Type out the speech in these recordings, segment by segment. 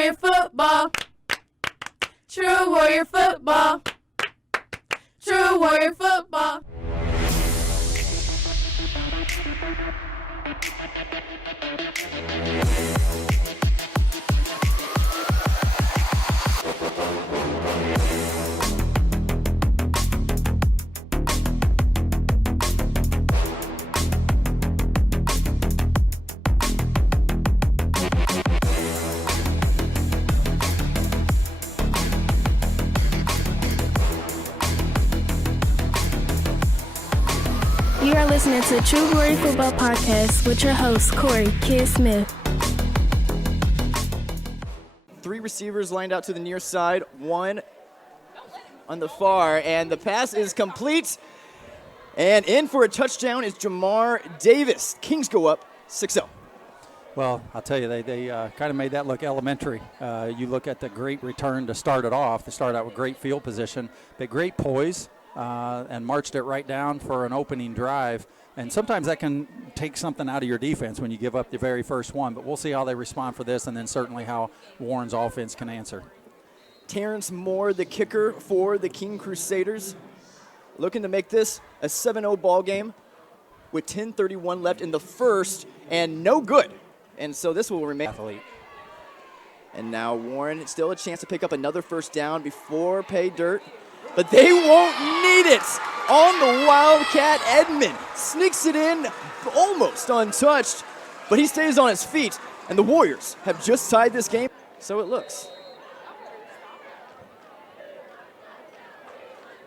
Warrior football. True Warrior football. True Warrior football. You are listening to True Warrior Football Podcast with your host, Corey Kid Smith. 3 receivers lined out to the near side, 1 on the far, and the pass is complete. And in for a touchdown is Jamar Davis. Kings go up 6-0. Well, I'll tell you, they kind of made that look elementary. You look at the great return to start it off. They started out with great field position, but great poise. And marched it right down for an opening drive. And sometimes that can take something out of your defense when you give up the very first one. But we'll see how they respond for this, and then certainly how Warren's offense can answer. Terrence Moore, the kicker for the King Crusaders, looking to make this a 7-0 ball game with 10:31 left in the first, and no good. And so this will remain. Athlete. And now Warren, still a chance to pick up another first down before pay dirt. But they won't need it. On the Wildcat, Edmond sneaks it in almost untouched, but he stays on his feet, and the Warriors have just tied this game. So it looks.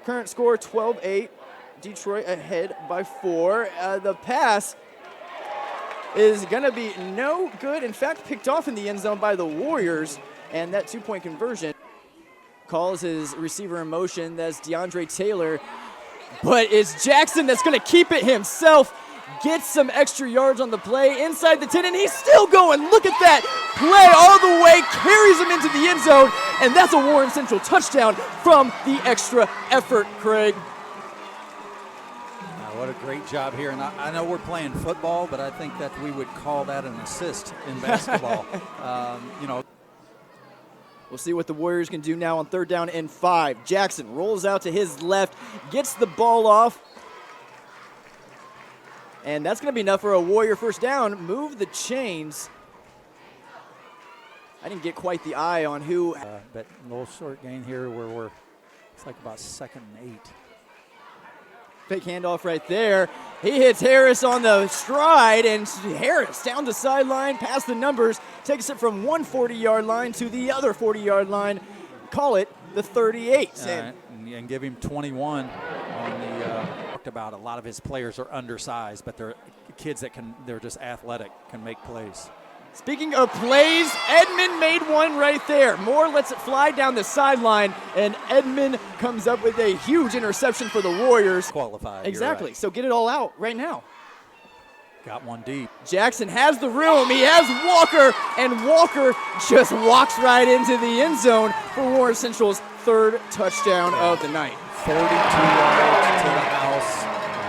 Current score 12-8. Detroit ahead by 4. The pass is going to be no good. In fact, picked off in the end zone by the Warriors, and that 2-point conversion. Calls his receiver in motion. That's DeAndre Taylor. But it's Jackson that's going to keep it himself. Gets some extra yards on the play inside the 10, and he's still going. Look at that play all the way. Carries him into the end zone, and that's a Warren Central touchdown from the extra effort, Craig. What a great job here. And I know we're playing football, but I think that we would call that an assist in basketball. We'll see what the Warriors can do now on 3rd down and 5. Jackson rolls out to his left, gets the ball off. And that's going to be enough for a Warrior first down. Move the chains. I didn't get quite the eye on who. But a little short gain here where it's like about 2nd and 8. Fake handoff right there. He hits Harris on the stride, and Harris down the sideline, past the numbers, takes it from one 40-yard line to the other 40-yard line. Call it the 38. And give him 21 on the talked about. A lot of his players are undersized, but they're kids that they're just athletic, can make plays. Speaking of plays, Edmond made one right there. Moore lets it fly down the sideline, and Edmond comes up with a huge interception for the Warriors. Qualified. Exactly. Right. So get it all out right now. Got one deep. Jackson has the room. He has Walker, and Walker just walks right into the end zone for Warren Central's 3rd touchdown of the night. 42 yards to the house.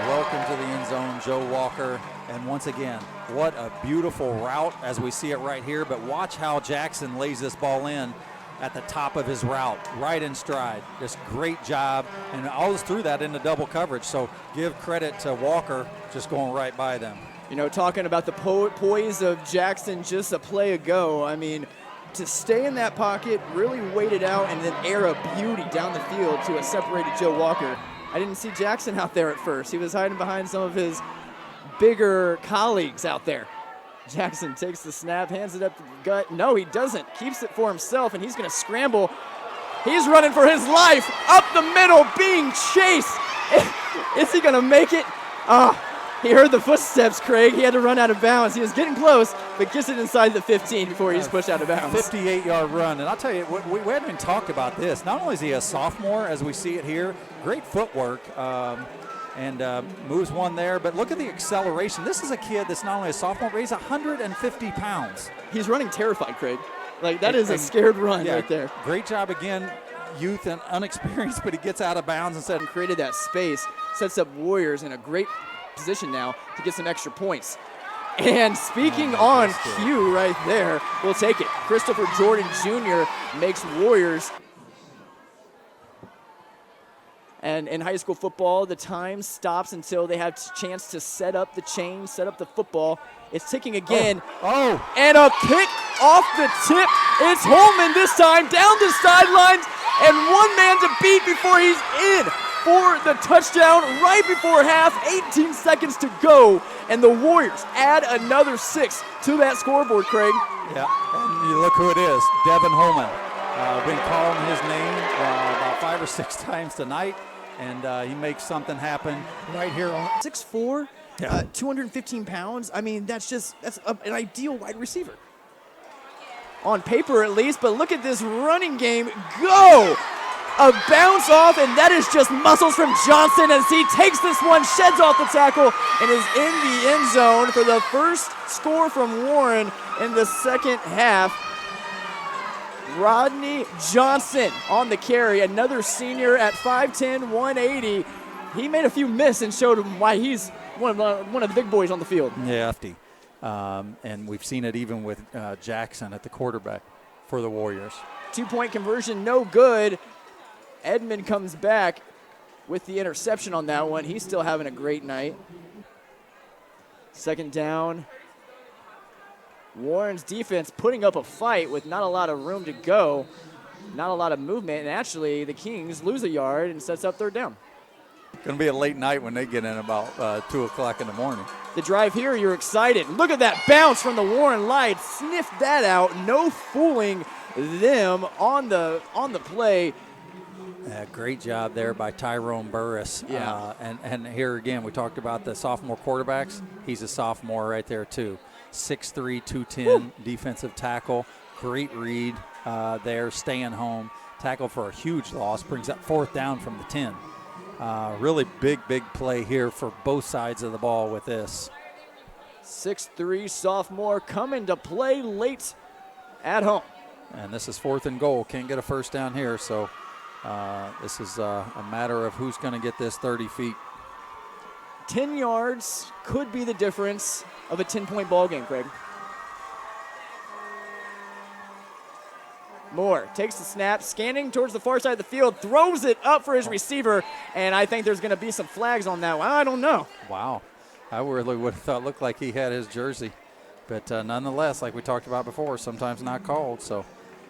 Welcome to the end zone, Joe Walker. And once again, what a beautiful route as we see it right here. But watch how Jackson lays this ball in at the top of his route, right in stride. Just great job. And always threw that into double coverage. So give credit to Walker just going right by them. You know, talking about the poise of Jackson just a play ago, I mean, to stay in that pocket, really wait it out, and then air a beauty down the field to a separated Joe Walker. I didn't see Jackson out there at first. He was hiding behind some of his bigger colleagues out there. Jackson takes the snap, hands it up to the gut. No, he doesn't. Keeps it for himself, and he's going to scramble. He's running for his life. Up the middle, being chased. Is he going to make it? He heard the footsteps, Craig. He had to run out of bounds. He was getting close, but gets it inside the 15 before he's pushed out of bounds. 58-yard run. And I'll tell you, we haven't even talked about this. Not only is he a sophomore, as we see it here, great footwork, and moves one there. But look at the acceleration. This is a kid that's not only a sophomore, but he's 150 pounds. He's running terrified, Craig. Like, that is a scared run right there. Great job again, youth and unexperienced, but he gets out of bounds and created that space, sets up Warriors in a great position now to get some extra points. And speaking on cue right there, we'll take it. Christopher Jordan Jr. makes Warriors. And in high school football, the time stops until they have a chance to set up the chain, set up the football. It's ticking again. And a pick off the tip. It's Holman this time, down the sidelines, and one man to beat before he's in for the touchdown right before half. 18 seconds to go, and the Warriors add another 6 to that scoreboard, Craig. Yeah, and you look who it is, Devin Holman. Been calling his name about 5 or 6 times tonight, and he makes something happen right here on 6'4", 215 pounds. I mean, that's an ideal wide receiver. On paper at least, but look at this running game go. A bounce off, and that is just muscles from Johnson as he takes this one, sheds off the tackle, and is in the end zone for the first score from Warren in the second half. Rodney Johnson on the carry, another senior at 5'10", 180. He made a few miss and showed him why he's one of the big boys on the field. Yeah, and we've seen it even with Jackson at the quarterback for the Warriors. 2-point conversion, no good. Edmond comes back with the interception on that one. He's still having a great night. Second down. Warren's defense putting up a fight with not a lot of room to go, not a lot of movement, and actually the Kings lose a yard and sets up third down. Going to be a late night when they get in about 2 o'clock in the morning. The drive here, you're excited. Look at that bounce from the Warren Light. Sniffed that out. No fooling them on the play. Great job there by Tyrone Burris. Yeah. And here again, we talked about the sophomore quarterbacks. He's a sophomore right there too. 6'3", 210, defensive tackle. Great read there, staying home. Tackle for a huge loss, brings up fourth down from the 10. Really big play here for both sides of the ball with this. 6'3", sophomore coming to play late at home. And this is 4th and goal. Can't get a first down here, so this is a matter of who's going to get this 30 feet. 10 yards could be the difference of a 10-point ball game, Craig. Moore takes the snap, scanning towards the far side of the field, throws it up for his receiver, and I think there's going to be some flags on that one. I don't know. Wow. I really would have thought looked like he had his jersey. But nonetheless, like we talked about before, sometimes not called. So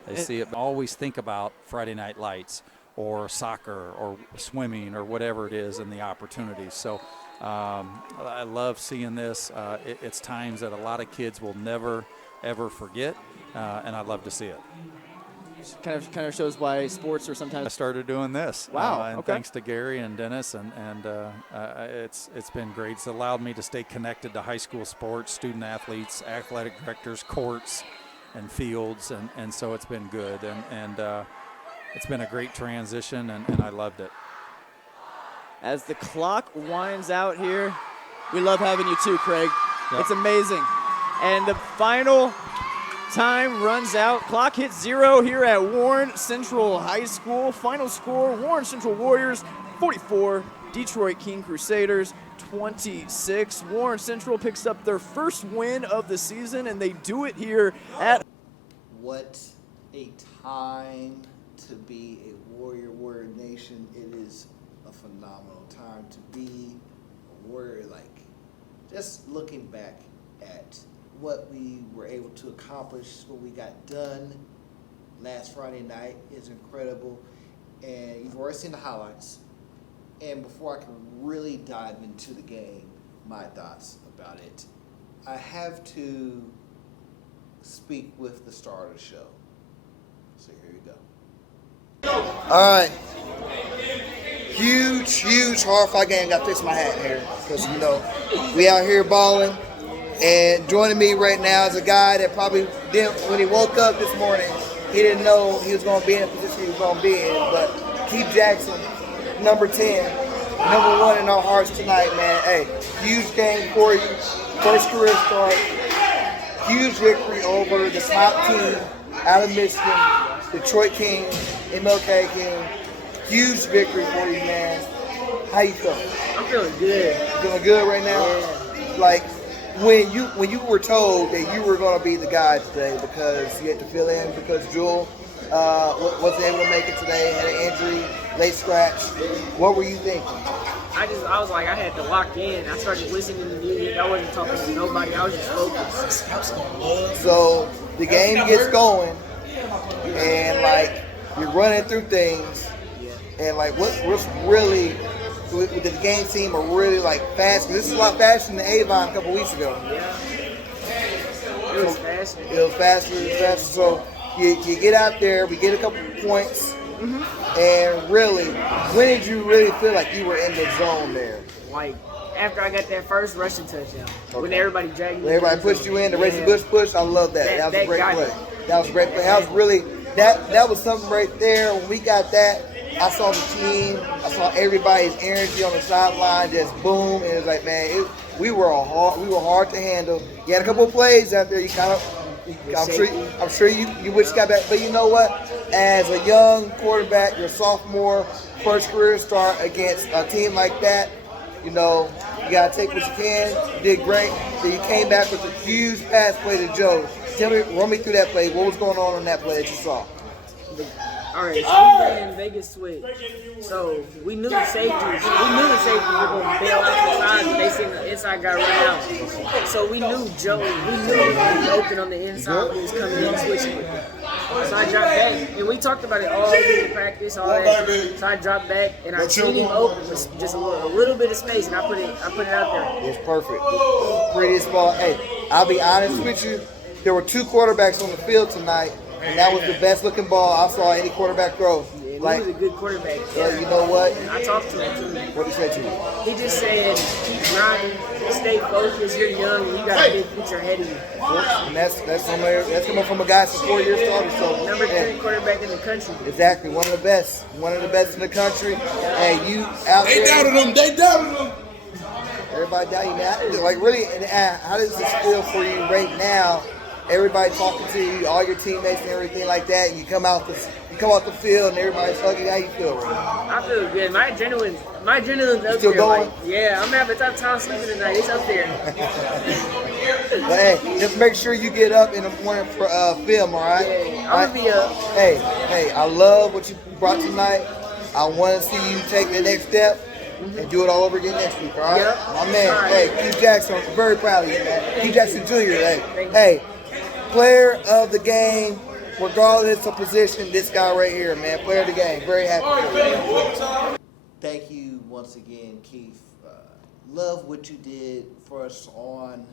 they see it. Always think about Friday Night Lights or soccer or swimming or whatever it is and the opportunities. So I love seeing this. It's times that a lot of kids will never, ever forget, and I love to see it. Kind of shows why sports are sometimes. I started doing this. Wow. And okay. Thanks to Gary and Dennis, and it's been great. It's allowed me to stay connected to high school sports, student athletes, athletic directors, courts, and fields, and so it's been good. And it's been a great transition, and I loved it. As the clock winds out here, we love having you too, Craig. Yep. It's amazing. And the final time runs out. Clock hits 0 here at Warren Central High School. Final score, Warren Central Warriors 44, Detroit King Crusaders 26. Warren Central picks up their first win of the season, and they do it here at. What a time to be a Warrior Nation. It is a phenomenal time to be a Warrior. Like, just looking back at what we were able to accomplish, what we got done last Friday night is incredible. And you've already seen the highlights. And before I can really dive into the game, my thoughts about it, I have to speak with the star of the show. So here you go. All right. Huge hard fight game. Got to fix my hat here because, you know, we out here balling. And joining me right now is a guy that probably didn't, when he woke up this morning, he didn't know he was going to be in the position he was going to be in. But Keith Jackson, number 10, number 1 in our hearts tonight, man. Hey, huge game for you. First career start. Huge victory over the top team out of Michigan, Detroit King, MLK King. Huge victory for you, man. How you feeling? I'm feeling good. Feeling good right now? Yeah. Like, when you were told that you were going to be the guy today because you had to fill in because Jewel wasn't able to make it today, had an injury, late scratch, what were you thinking? I was like, I had to lock in. I started listening to music. I wasn't talking to nobody. I was just focused. So the game gets going, and like you're running through things, and like what's really with the game team are really like fast. This is a lot faster than the Avon a couple weeks ago. Yeah. It was faster. It was faster. So you get out there, we get a couple points. And really, when did you really feel like you were in the zone there? Like, after I got that first rushing touchdown. Okay. When everybody dragged me. When everybody pushed you in, the Reggie Bush push, I love that. That was a great play. That was a great play. That was really, that was something right there. When we got that, I saw the team, I saw everybody's energy on the sideline just boom. And it was like, man, we were hard to handle. You had a couple of plays out there, you kind of, I'm sure you wish you got back, but you know what? As a young quarterback, your sophomore, first career start against a team like that, you know, you gotta take what you can. You did great. Then you came back with a huge pass play to Joe. Run me through that play. What was going on that play that you saw? All right, so we ran Vegas switch. So we knew the safeties. We knew the safeties were going to bail out the side, and they seen the inside guy run out. So we knew Joe. We knew he was open on the inside when he was coming in and switching with him. So I dropped back, and we talked about it all week in practice, all that. So I dropped back, and I seen him open with just a little bit of space, and I put it out there. It's perfect. Prettiest ball. Hey, I'll be honest with you. There were two quarterbacks on the field tonight. And that was the best looking ball I saw any quarterback throw. Yeah, like, he was a good quarterback. Yeah, you know what? I talked to him too. What did he say to you? He just said, keep grinding, stay focused, you're young, and you got a big future ahead of you. And that's coming from a guy who's 4-year starter. So number 3 quarterback in the country. Exactly, one of the best in the country. Hey, you out there? They doubted him. Everybody doubted you, man. Like really, and how does this feel for you right now? Everybody talking to you, all your teammates and everything like that. And you come out the field and everybody's hugging. How you feel right now? I feel good. My adrenaline's up still there. Going? Like, yeah, I'm having a tough time sleeping tonight. It's up there. But hey, just make sure you get up in the morning for film, all right? Yeah, I'm gonna be up. Hey, I love what you brought tonight. I want to see you take the next step and do it all over again next week, all right? Yep. My man, all right. Hey, Keith Jackson, I'm very proud of you, man. Keith Jackson Jr., hey, player of the game, regardless of position, this guy right here, man, player of the game. Very happy for you. Thank you once again, Keith. Love what you did for us on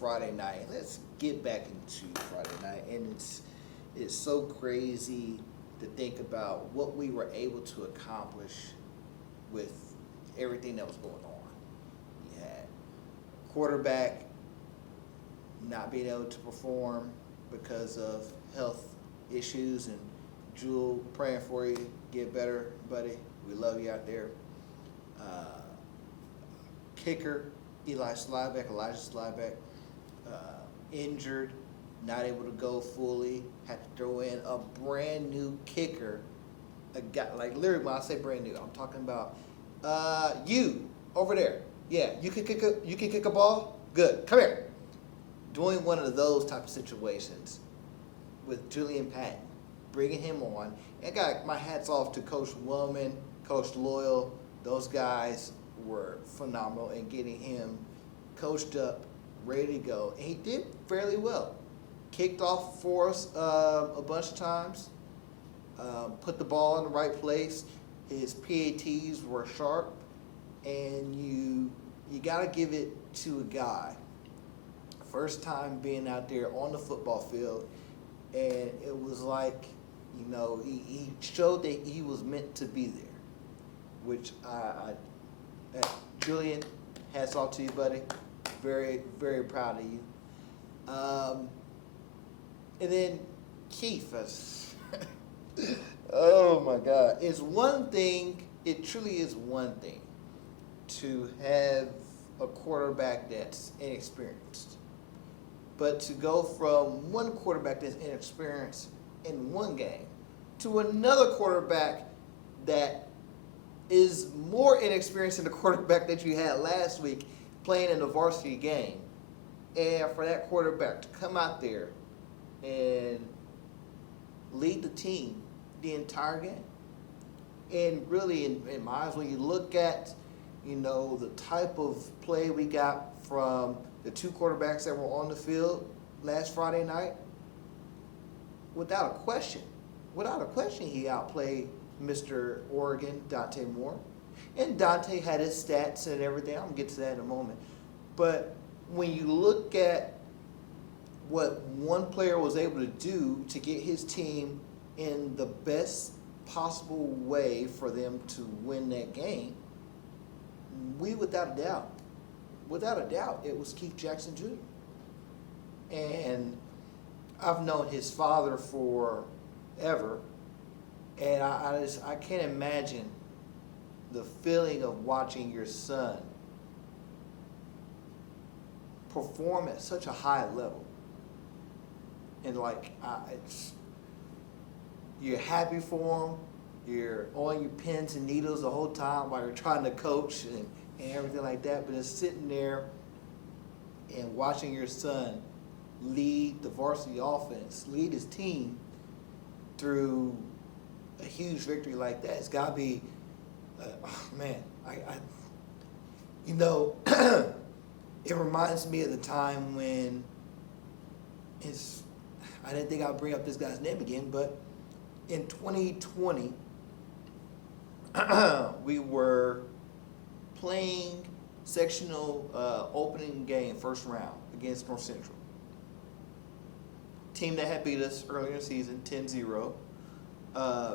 Friday night. Let's get back into Friday night. And it's so crazy to think about what we were able to accomplish with everything that was going on. You had quarterback not being able to perform because of health issues, and Jewel, praying for you, get better, buddy. We love you out there. Kicker, Elijah Slyback, injured, not able to go fully, had to throw in a brand new kicker. A guy, like literally when I say brand new, I'm talking about you over there. Yeah, you can kick a ball? Good. Come here. Doing one of those type of situations with Julian Patton, bringing him on. And got my hats off to Coach Woolman, Coach Loyal. Those guys were phenomenal in getting him coached up, ready to go. And he did fairly well. Kicked off for us a bunch of times. Put the ball in the right place. His PATs were sharp. And you got to give it to a guy. First time being out there on the football field, and it was like, you know, he showed that he was meant to be there, which Julian, hats off to you, buddy. Very, very proud of you. And then Keith, oh my God, it's one thing, it truly is one thing to have a quarterback that's inexperienced. But to go from one quarterback that's inexperienced in one game to another quarterback that is more inexperienced than the quarterback that you had last week playing in the varsity game, And for that quarterback to come out there and lead the team the entire game. And really, in my eyes, when you look at, the type of play we got from the two quarterbacks that were on the field last Friday night, without a question, he outplayed Mr. Oregon, Dante Moore. And Dante had his stats and everything. I'm going to get to that in a moment. But when you look at what one player was able to do to get his team in the best possible way for them to win that game, without a doubt, it was Keith Jackson Jr. And I've known his father forever, and I can't imagine the feeling of watching your son perform at such a high level. And you're happy for him. You're on your pins and needles the whole time while you're trying to coach and everything like that. But just sitting there and watching your son lead the varsity offense, lead his team through a huge victory like that, it's got to be, it reminds me of the time when I didn't think I'd bring up this guy's name again, but in 2020, we were playing sectional opening game, first round, against North Central. Team that had beat us earlier in the season, 10-0.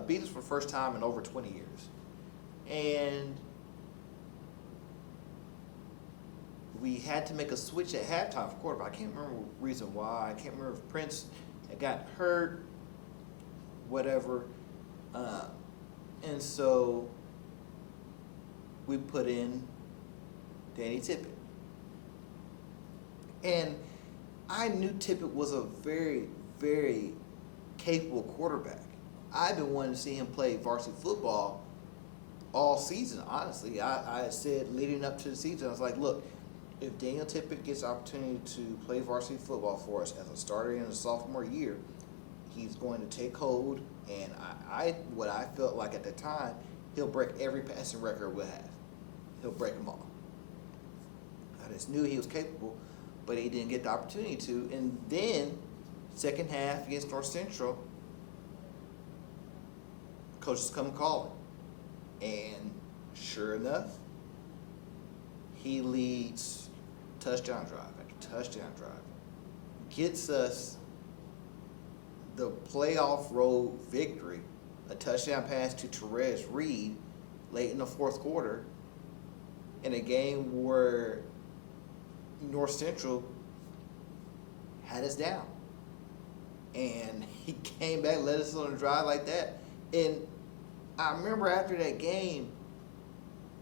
Beat us for the first time in over 20 years. And we had to make a switch at halftime for quarterback. I can't remember the reason why. I can't remember if Prince had got hurt, whatever. And so we put in Danny Tippett. And I knew Tippett was a very, very capable quarterback. I've been wanting to see him play varsity football all season, honestly. I said leading up to the season, I was like, look, if Daniel Tippett gets the opportunity to play varsity football for us as a starter in his sophomore year, he's going to take hold, and what I felt like at the time, he'll break every passing record we'll have. He'll break them all. I just knew he was capable, but he didn't get the opportunity to. And then, second half against North Central, coaches come calling. And sure enough, he leads touchdown drive after touchdown drive. Gets us the playoff road victory, a touchdown pass to Therese Reed late in the fourth quarter, in a game where North Central had us down. And he came back, led us on a drive like that. And I remember after that game,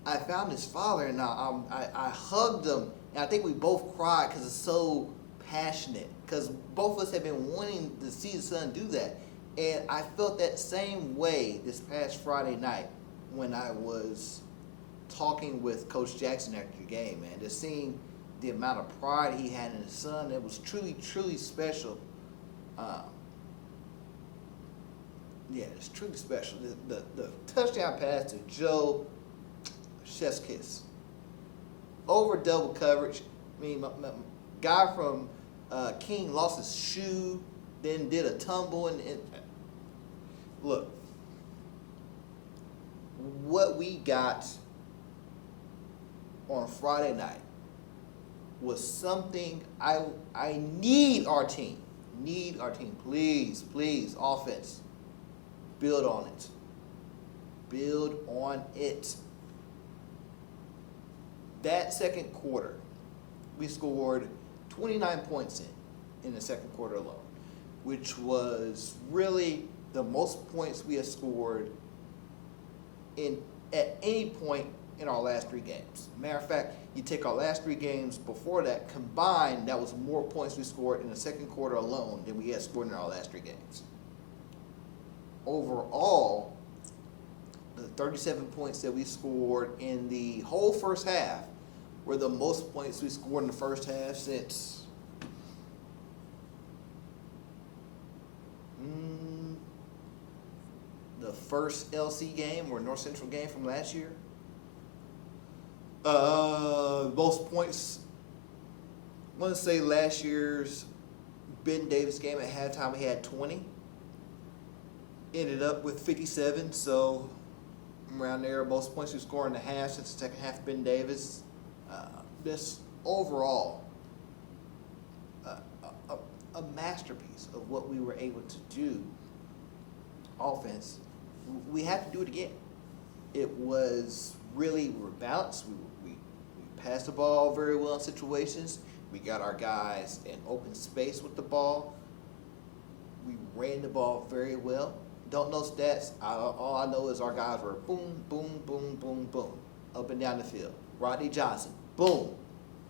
I found his father and I hugged him, and I think we both cried because it's so passionate. Because both of us have been wanting to see his son do that. And I felt that same way this past Friday night when I was talking with Coach Jackson after the game, man. Just seeing the amount of pride he had in his son, it was truly, truly special. It's truly special. The touchdown pass to Joe, chef's kiss. Over double coverage. I mean, my guy from King lost his shoe, then did a tumble, and look, what we got on Friday night was something I need our team. Please, offense. Build on it. That second quarter, we scored 29 points in the second quarter alone, which was really the most points we had scored at any point in our last three games. Matter of fact, you take our last three games before that combined, that was more points we scored in the second quarter alone than we had scored in our last three games. Overall, the 37 points that we scored in the whole first half were the most points we scored in the first half since the first LC game or North Central game from last year. Most points, I want to say last year's Ben Davis game at halftime, we had 20. Ended up with 57, so around there. Most points we scored in the half since the second half, Ben Davis. This overall, a masterpiece of what we were able to do. Offense, we had to do it again. It was really, we were balanced. We passed the ball very well in situations. We got our guys in open space with the ball. We ran the ball very well. Don't know stats. All I know is our guys were boom, boom, boom, boom, boom, up and down the field. Rodney Johnson, boom.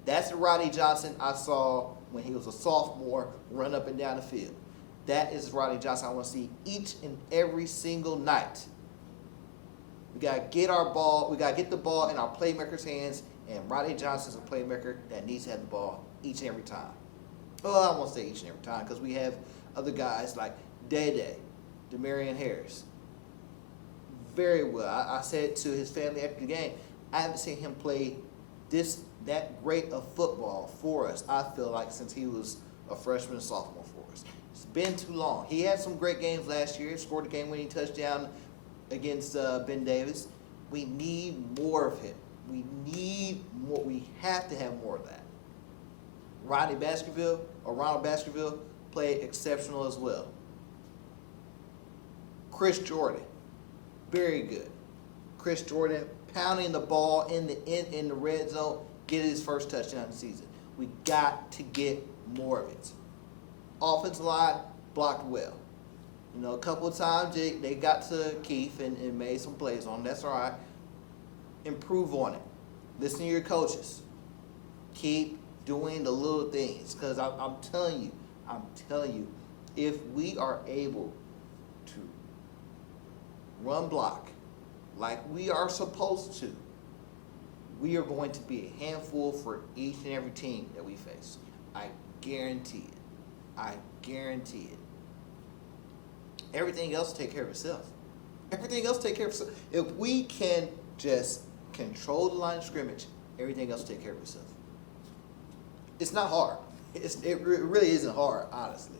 That's the Rodney Johnson I saw when he was a sophomore, run up and down the field. That is Rodney Johnson I want to see each and every single night. We got to get our ball. We got to get the ball in our playmakers' hands, and Rodney Johnson's a playmaker that needs to have the ball each and every time. Well, I won't say each and every time because we have other guys like Day-Day, Demarion Harris. Very well. I said to his family after the game, I haven't seen him play that great of football for us, I feel like, since he was a freshman and sophomore for us. It's been too long. He had some great games last year, scored a game-winning touchdown against Ben Davis. We need more of him. We need more. We have to have more of that. Ronald Baskerville played exceptional as well. Chris Jordan, very good. Chris Jordan pounding the ball in the red zone, getting his first touchdown of the season. We got to get more of it. Offensive line blocked well. You know, a couple of times they got to Keith and made some plays on him. That's all right. Improve on it. Listen to your coaches. Keep doing the little things, because I'm telling you, if we are able to run block like we are supposed to, we are going to be a handful for each and every team that we face. I guarantee it. I guarantee it. Everything else will take care of itself. Everything else will take care of itself. If we can just control the line of scrimmage, everything else will take care of itself. It's not hard. It really isn't hard, honestly.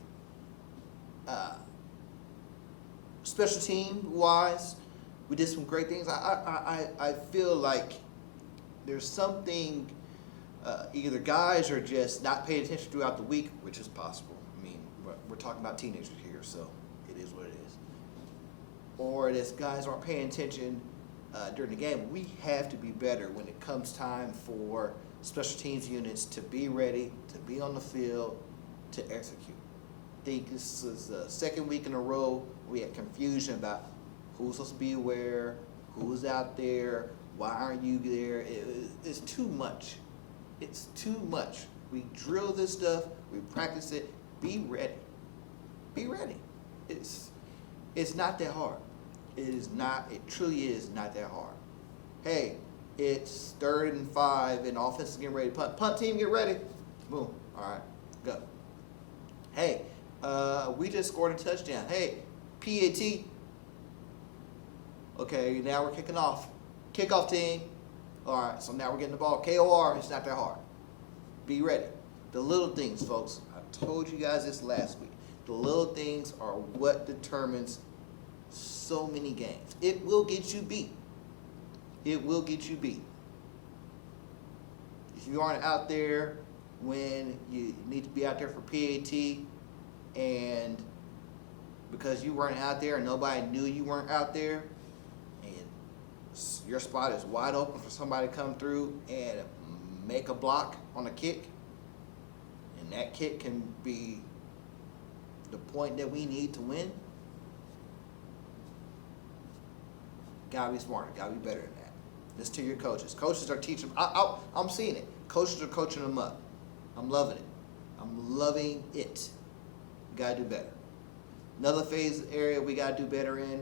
Special team wise, we did some great things. I feel like there's something, either guys are just not paying attention throughout the week, which is possible. I mean, we're talking about teenagers here, so it is what it is. Or this guys aren't paying attention during the game. We have to be better when it comes time for special teams units to be ready, to be on the field, to execute. I think this is the second week in a row we had confusion about who's supposed to be where, who's out there, why aren't you there? It's too much. It's too much. We drill this stuff, we practice it. Be ready. Be ready. It's not that hard. It truly is not that hard. Hey, it's 3rd and 5 and offense is getting ready to punt. Punt team, get ready. Boom. All right, go. Hey, we just scored a touchdown. Hey, PAT. Okay, now we're kicking off. Kickoff team. All right, so now we're getting the ball. KOR, it's not that hard. Be ready. The little things, folks. I told you guys this last week. The little things are what determines so many games. It will get you beat. It will get you beat. If you aren't out there when you need to be out there for PAT, and because you weren't out there and nobody knew you weren't out there, and your spot is wide open for somebody to come through and make a block on a kick, and that kick can be the point that we need to win, gotta be smarter, gotta be better than that. Listen to your coaches. Coaches are teaching. I'm seeing it. Coaches are coaching them up. I'm loving it. I'm loving it. Gotta do better. Another phase area we gotta do better in.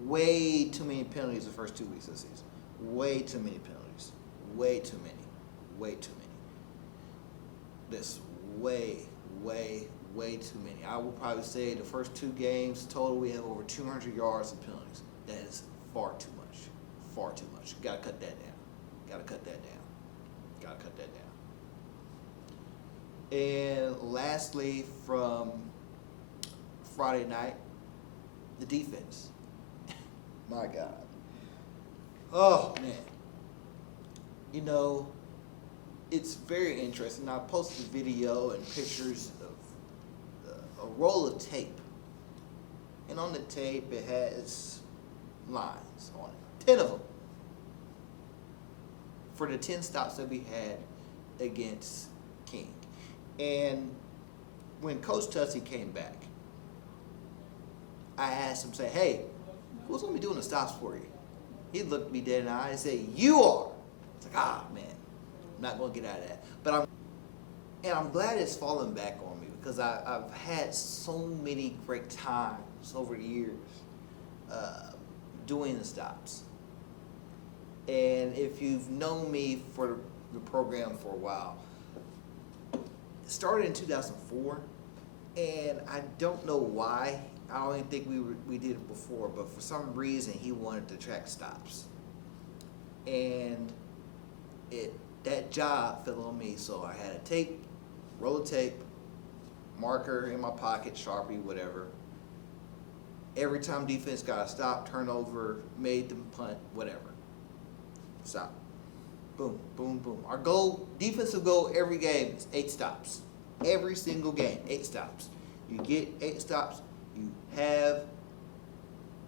Way too many penalties the first 2 weeks of the season. Way too many penalties. Way too many. Way too many. This way Way too many. I would probably say the first 2 games total, we have over 200 yards of penalties. That is far too much. Far too much. Gotta cut that down. Gotta cut that down. Gotta cut that down. And lastly, from Friday night, the defense. My God. Oh, man. You know, it's very interesting. I posted a video and pictures of a roll of tape. And on the tape, it has lines on it. 10 of them. For the 10 stops that we had against King. And when Coach Tussey came back, I asked him, say, hey, who's going to be doing the stops for you? He looked me dead in the eye and said, you are. It's like, man, I'm not going to get out of that. But I'm glad it's fallen back on me because I've had so many great times over the years doing the stops. And if you've known me for the program for a while, it started in 2004, and I don't know why. I don't even think we did it before, but for some reason he wanted to track stops, and that job fell on me. So I had a tape, roll of tape, marker in my pocket, Sharpie, whatever. Every time defense got a stop, turnover, made them punt, whatever. Stop. Boom, boom, boom. Our goal, defensive goal every game is 8 stops. Every single game, 8 stops. You get 8 stops, you have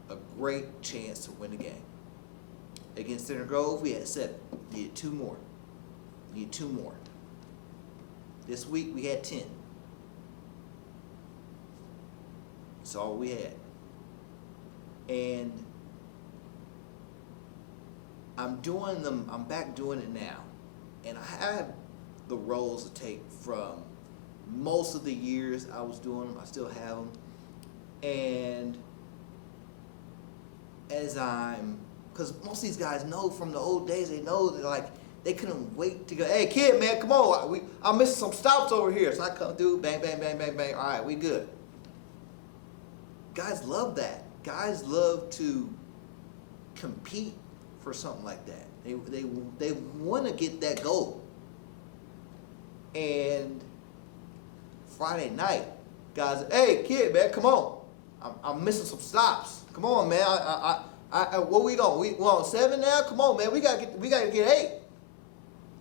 a great chance to win the game. Against Center Grove, we had 7. Needed 2 more. Need 2 more. This week, we had 10. That's all we had. And I'm back doing it now. And I have the rolls of tape from most of the years I was doing them. I still have them. And because most of these guys know from the old days, they know that like they couldn't wait to go, hey kid, man, come on, I'm missing some stops over here. So I come through, bang, bang, bang, bang, bang. All right, we good. Guys love that. Guys love to compete for something like that. They want to get that goal. And Friday night, guys, hey kid, man, come on. I'm missing some stops. Come on, man. Where we going? We on 7 now? Come on, man. We gotta get 8.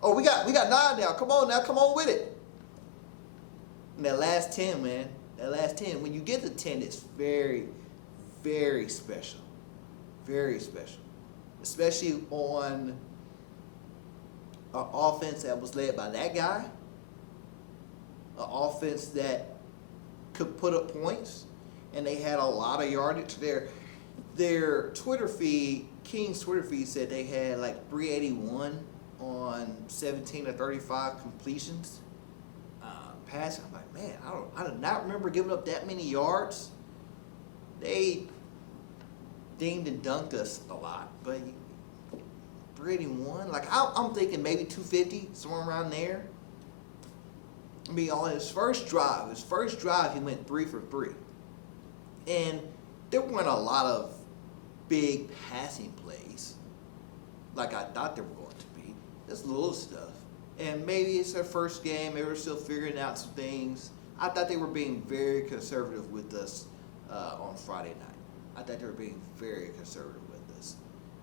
Oh, we got 9 now. Come on now. Come on with it. And that last 10, man. That last 10. When you get to 10, it's very, very special. Very special. Especially on an offense that was led by that guy. An offense that could put up points. And they had a lot of yardage. Their Twitter feed, King's Twitter feed, said they had like 381 on 17 or 35 completions. Passing, I'm like, man, I do not remember giving up that many yards. They dinged and dunked us a lot, but 381, like I'm thinking maybe 250, somewhere around there. I mean, on his first drive, he went 3 for 3. And there weren't a lot of big passing plays like I thought they were going to be. Just little stuff. And maybe it's their first game. They were still figuring out some things. I thought they were being very conservative with us on Friday night. I thought they were being very conservative with us.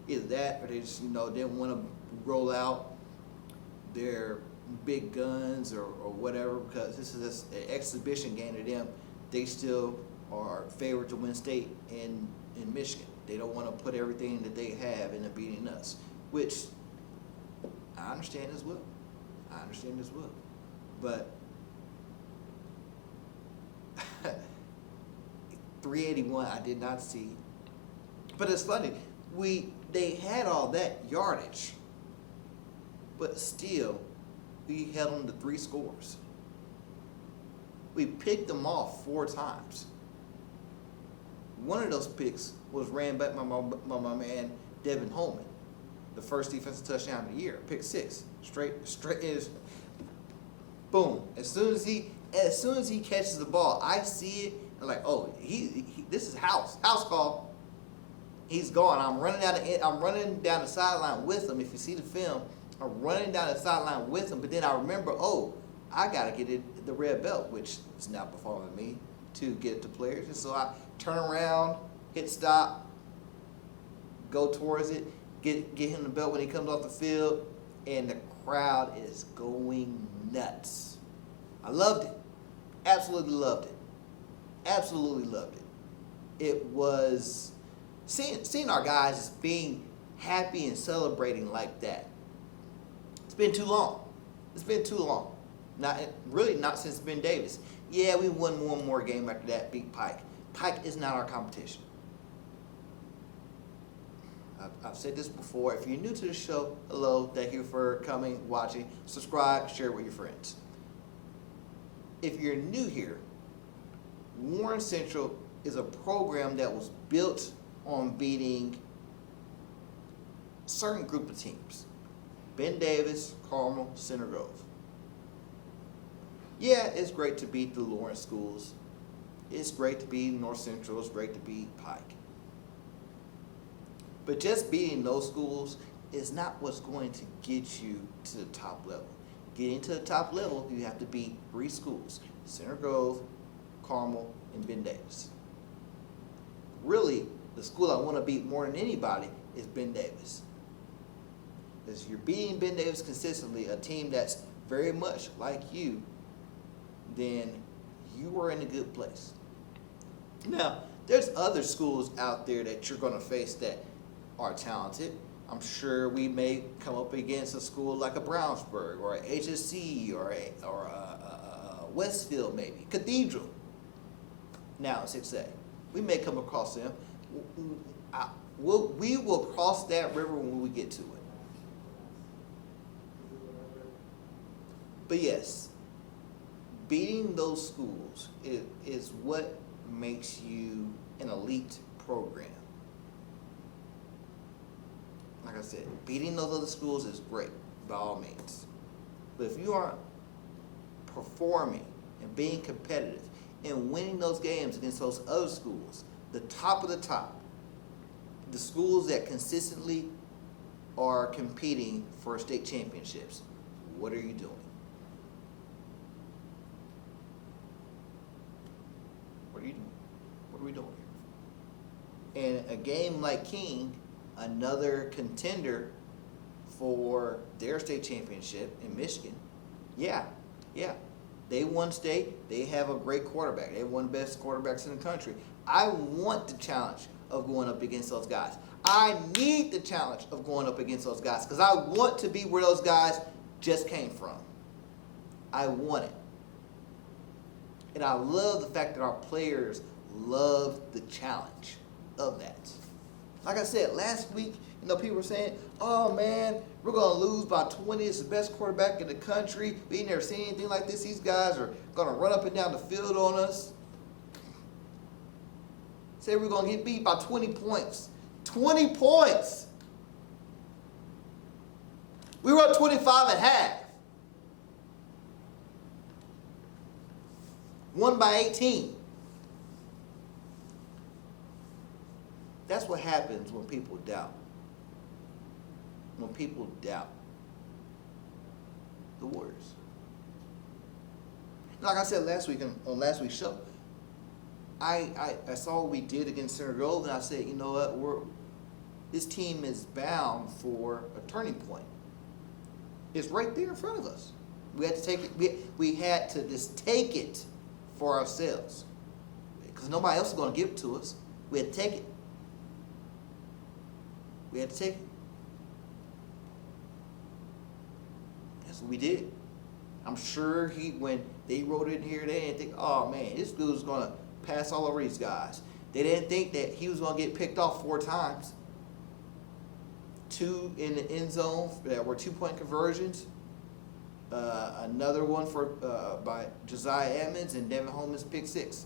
Either that or they just, didn't want to roll out their big guns or whatever, because this is an exhibition game to them. They still are favored to win state in Michigan. They don't want to put everything that they have into beating us, which I understand as well. But 381, I did not see. But it's funny. They had all that yardage, but still, we held them to 3 scores. We picked them off 4 times. One of those picks was ran back by my man Devin Holman, the first defensive touchdown of the year, pick 6. Straight is boom. As soon as he As soon as he catches the ball, I see it, and like, oh, this is house call. He's gone. I'm running down the sideline with him. If you see the film, I'm running down the sideline with him. But then I remember, oh, I gotta get the red belt, which is now performing me to get it to players. And so I turn around, hit stop, go towards it, get him the belt when he comes off the field, and the crowd is going nuts. I loved it. Absolutely loved it. Absolutely loved it. It was seeing our guys just being happy and celebrating like that. It's been too long. It's been too long. Not since Ben Davis. Yeah, we won one more game after that, beat Pike. Pike is not our competition. I've said this before. If you're new to the show, hello, thank you for coming, watching, subscribe, share it with your friends. If you're new here, Warren Central is a program that was built on beating a certain group of teams. Ben Davis, Carmel, Center Grove. Yeah, it's great to beat the Lawrence schools. It's great to beat North Central. It's great to beat Pike. But just beating those schools is not what's going to get you to the top level. Getting to the top level, you have to beat 3 schools: Center Grove, Carmel, and Ben Davis. Really, the school I want to beat more than anybody is Ben Davis. Because you're beating Ben Davis consistently, a team that's very much like you, then you are in a good place. Now, there's other schools out there that you're going to face that are talented. I'm sure we may come up against a school like a Brownsburg or a HSC or a Westfield, maybe Cathedral. Now, 6A, we may come across them. We will cross that river when we get to it. But yes, beating those schools is what makes you an elite program. Like I said, beating those other schools is great, by all means. But if you aren't performing and being competitive and winning those games against those other schools, the top of the top, the schools that consistently are competing for state championships, what are you doing? What are you doing? What are we doing here? And a game like King, another contender for their state championship in Michigan, yeah. They won state. They have a great quarterback. They have one of the best quarterbacks in the country. I want the challenge of going up against those guys. I need the challenge of going up against those guys because I want to be where those guys just came from. I want it. And I love the fact that our players love the challenge of that. Like I said, last week, people were saying, oh man, we're going to lose by 20. It's the best quarterback in the country. We ain't never seen anything like this. These guys are going to run up and down the field on us. Say we're going to get beat by 20 points. 20 points! We were up 25 at half. Won by 18. That's what happens when people doubt. When people doubt the Warriors. Like I said last week on last week's show, I saw what we did against Center Grove, and I said, you know what, this team is bound for a turning point. It's right there in front of us. We had to take it. We had to just take it for ourselves because nobody else is going to give it to us. We had to take it. We had to take it. That's what we did. I'm sure when they wrote it in here, they didn't think, oh man, this dude's going to pass all over these guys. They didn't think that he was going to get picked off 4 times. 2 in the end zone that were 2-point conversions. Another one by Josiah Edmonds and Devin Holman's pick 6.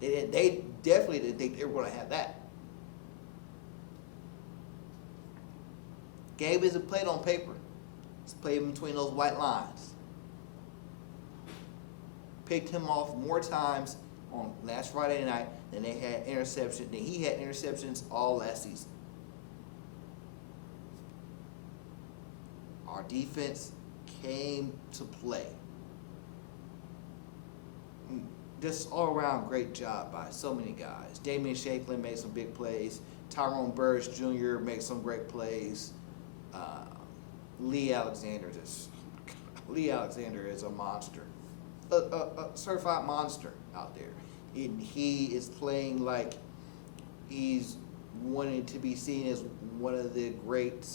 They definitely didn't think they were going to have that. Game isn't played on paper. It's played between those white lines. picked him off more times on last Friday night than they had interceptions. Than he had interceptions all last season. Our defense came to play. Just all around great job by so many guys. Damian Shaklin made some big plays. Tyrone Burris Jr. made some great plays. Lee Alexander is a monster, a certified monster out there. And he is playing like he's wanting to be seen as one of the great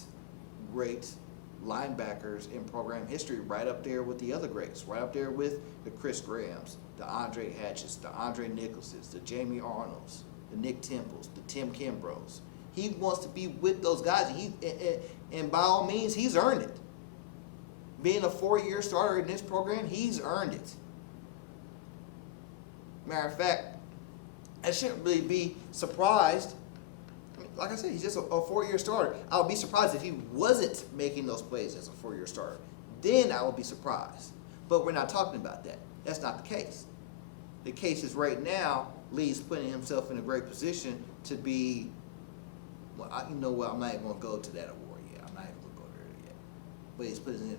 linebackers in program history, right up there with the other greats, right up there with the Chris Grahams, the Andre Hatches, the Andre Nicholses, the Jamie Arnolds, the Nick Temples, the Tim Kimbroughs. He wants to be with those guys, and by all means, he's earned it. Being a 4-year starter in this program, he's earned it. Matter of fact, I shouldn't really be surprised. I mean, like I said, he's just a 4-year starter. I would be surprised if he wasn't making those plays as a 4-year starter. Then I would be surprised. But we're not talking about that. That's not the case. The case is right now, Lee's putting himself in a great position to be, well, you know what, I'm not even going to go to that award yet. I'm not even going to go there yet. But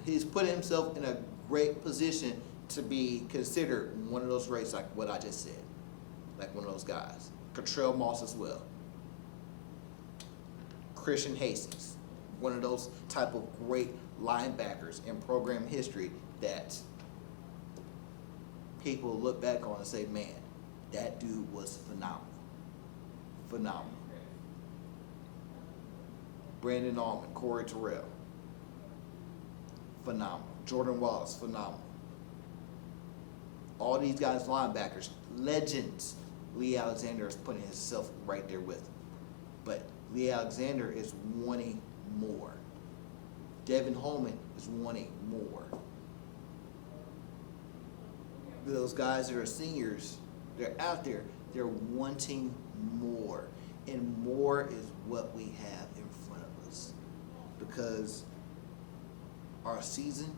he's putting himself in a great position to be considered one of those greats, like what I just said. Like one of those guys. Catrell Moss as well. Christian Hastings, one of those type of great linebackers in program history that people look back on and say, man, that dude was phenomenal. Phenomenal. Brandon Allman, Corey Terrell, phenomenal. Jordan Wallace, phenomenal. All these guys, linebackers, legends. Lee Alexander is putting himself right there with them. But Lee Alexander is wanting more. Devin Holman is wanting more. Those guys that are seniors, they're out there, they're wanting more. And more is what we have in front of us. Because our season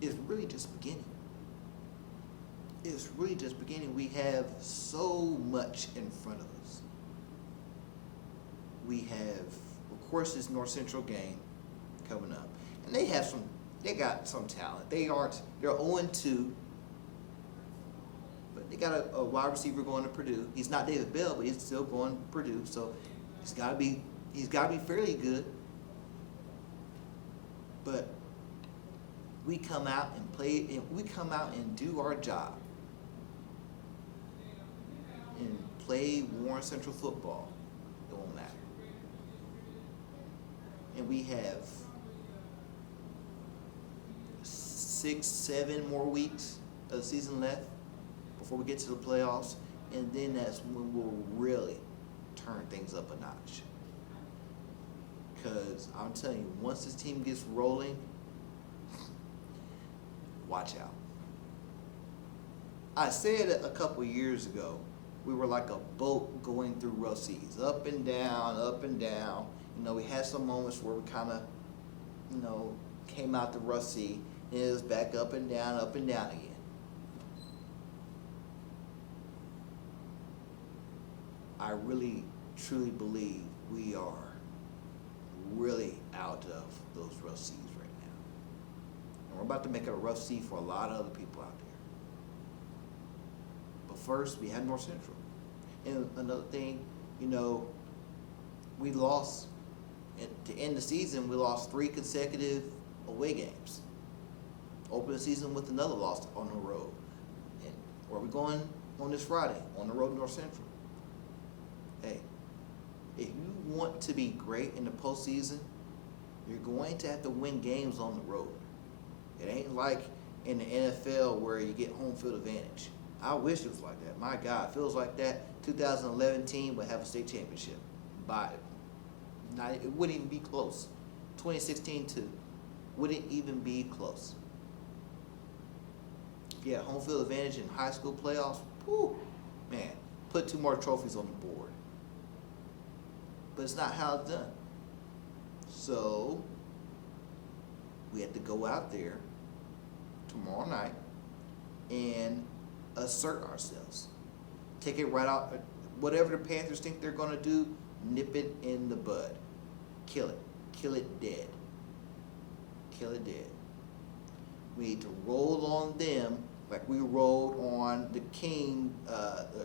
is really just beginning. It's really just beginning. We have so much in front of us. We have, of course, this North Central game coming up. And they got some talent. They're 0-2. But they got a wide receiver going to Purdue. He's not David Bell, but he's still going to Purdue. So he's gotta be fairly good. But we come out and play, and we come out and do our job. And play Warren Central football, it won't matter. And we have 6-7 more weeks of the season left before we get to the playoffs, and then that's when we'll really turn things up a notch. Because I'm telling you, once this team gets rolling, watch out. I said a couple years ago, we were like a boat going through rough seas, up and down, up and down. You know, we had some moments where we kind of, came out the rough sea, and it was back up and down again. I really, truly believe we are really out of those rough seas right now. And we're about to make it a rough sea for a lot of other people out there. But first, we had North Central. And another thing, we lost, to end the season, we lost 3 consecutive away games. Open the season with another loss on the road. And where are we going on this Friday? On the road to North Central. Hey, if you want to be great in the postseason, you're going to have to win games on the road. It ain't like in the NFL where you get home field advantage. I wish it was like that. My God, it feels like that 2011 team would have a state championship. It wouldn't even be close. 2016 too. Wouldn't even be close. If you had home field advantage in high school playoffs, whew, man, put 2 more trophies on the board. But it's not how it's done. So we have to go out there tomorrow night and assert ourselves. Take it right out. Whatever the Panthers think they're going to do, nip it in the bud. Kill it. Kill it dead. Kill it dead. We need to roll on them like we rolled on the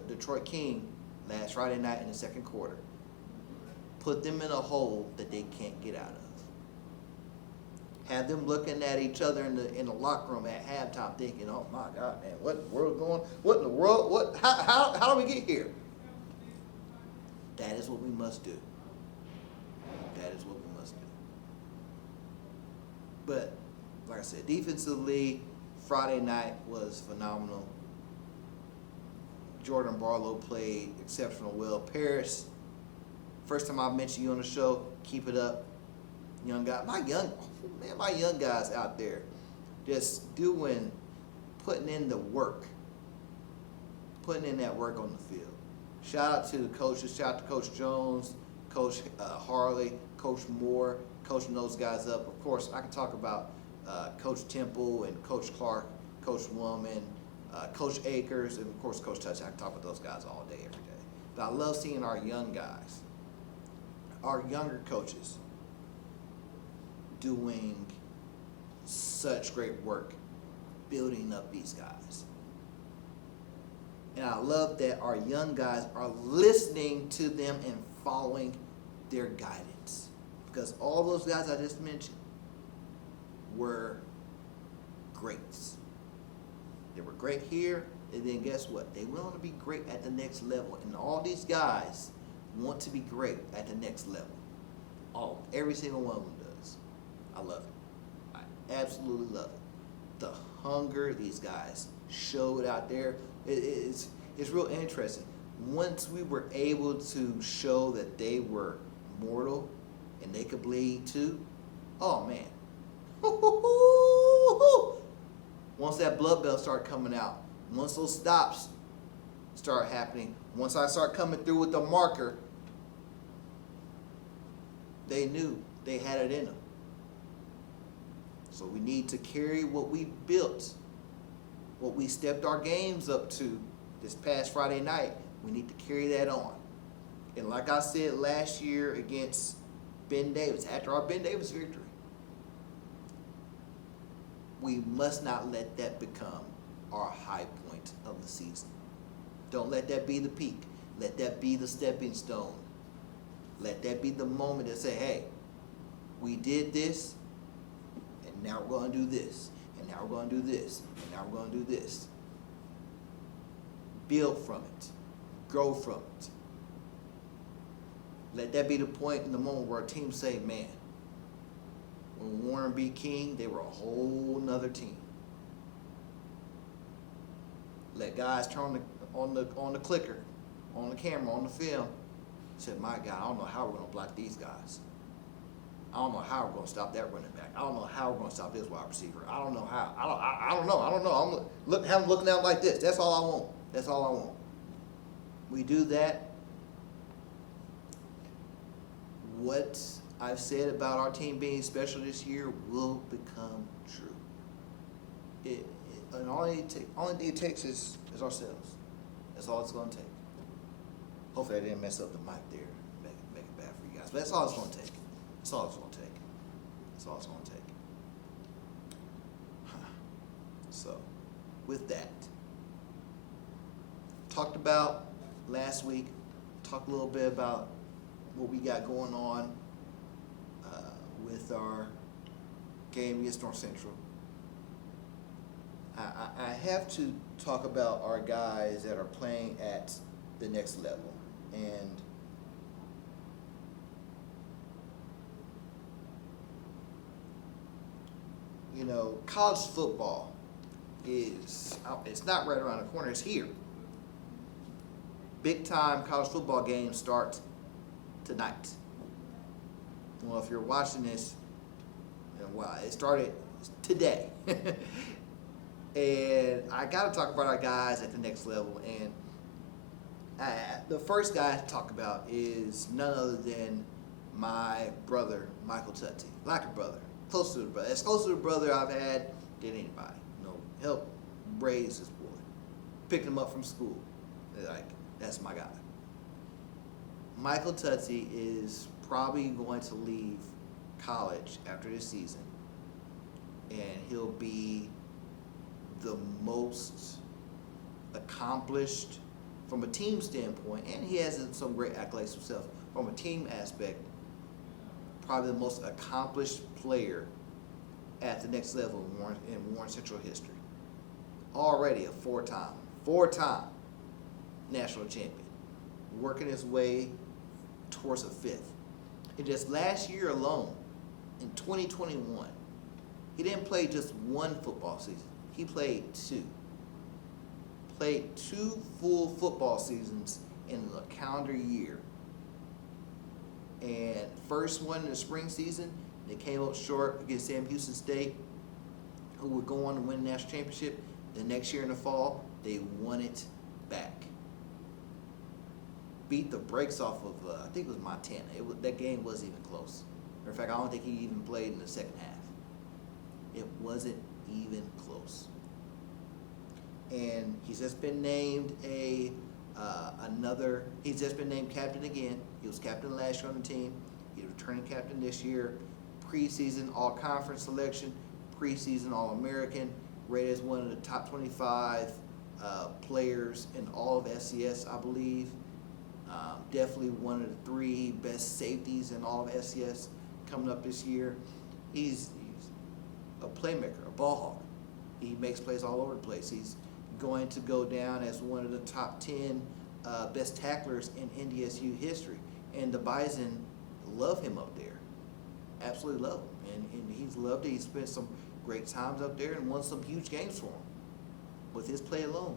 Detroit King last Friday night in the second quarter. Put them in a hole that they can't get out of. Have them looking at each other in the locker room at halftime thinking, oh my God, man, what in the world going, what in the world, how do we get here? That is what we must do. That is what we must do. But, like I said, defensively, Friday night was phenomenal. Jordan Barlow played exceptional well. Paris, first time I've mentioned you on the show, keep it up. Young guy, my young guys out there just putting in the work. Putting in that work on the field. Shout out to the coaches, shout out to Coach Jones, Coach Harley, Coach Moore, coaching those guys up. Of course, I can talk about Coach Temple and Coach Clark, Coach Woolman, Coach Akers, and of course Coach Touch. I can talk about those guys all day, every day. But I love seeing our young guys, our younger coaches, doing such great work building up these guys. And I love that our young guys are listening to them and following their guidance. Because all those guys I just mentioned were greats. They were great here, and then guess what? They went on to be great at the next level. And all these guys want to be great at the next level. Every single one of them does. I love it. I absolutely love it. The hunger these guys showed out there, it's real interesting. Once we were able to show that they were mortal and they could bleed too, oh man. Once that blood belt started coming out, once those stops start happening, once I start coming through with the marker, they knew they had it in them. So we need to carry what we built, what we stepped our games up to this past Friday night. We need to carry that on. And like I said last year against Ben Davis, after our Ben Davis victory, we must not let that become our high point of the season. Don't let that be the peak. Let that be the stepping stone. Let that be the moment that say, hey, we did this, and now we're going to do this, and now we're going to do this, and now we're going to do this. Build from it. Grow from it. Let that be the point in the moment where a team say, man, when Warren beat King, they were a whole nother team. Let guys turn on the clicker, on the camera, on the film. Said, my God, I don't know how we're going to block these guys. I don't know how we're going to stop that running back. I don't know how we're going to stop this wide receiver. I don't know how. I don't know. I'm looking out like this. That's all I want. That's all I want. We do that. What I've said about our team being special this year will become true. And only thing it takes is ourselves. That's all it's going to take. Hopefully I didn't mess up the mic there, make it bad for you guys. But that's all it's going to take. That's all it's going to take. That's all it's going to take. So, with that, talked about last week, talked a little bit about what we got going on with our game against North Central. I have to talk about our guys that are playing at the next level. And you know, college football it's not right around the corner, it's here. Big time college football games start tonight. Well, if you're watching this, well, it started today. And I got to talk about our guys at the next level. And the first guy to talk about is none other than my brother, Michael Tutte. Like a brother. Close to the brother. As close to the brother I've had than anybody. You know, helped raised this boy, picked him up from school. They're like, that's my guy. Michael Tutsi is probably going to leave college after this season, and he'll be the most accomplished from a team standpoint, and he has some great accolades himself. From a team aspect, probably the most accomplished player at the next level in Warren Central history. Already a four-time national champion, working his way towards a fifth. And just last year alone, in 2021, he didn't play just one football season. He played two. Played 2 full football seasons in a calendar year. And first one in the spring season, they came up short against Sam Houston State, who would go on to win the national championship. The next year in the fall, they won it back. Beat the brakes off of, I think it was Montana. That game wasn't even close. Matter of fact, I don't think he even played in the second half. It wasn't even close. And he's just been named he's just been named captain again. He was captain last year on the team. He's returning captain this year. Preseason all-conference selection, preseason all-American, rated as one of the top 25 players in all of SCS, I believe. Definitely one of the 3 best safeties in all of SCS coming up this year. He's a playmaker, a ball hawk. He makes plays all over the place. He's going to go down as one of the top 10 best tacklers in NDSU history. And the Bison love him up there. Absolutely love him. And he's loved it. He's spent some great times up there and won some huge games for him with his play alone.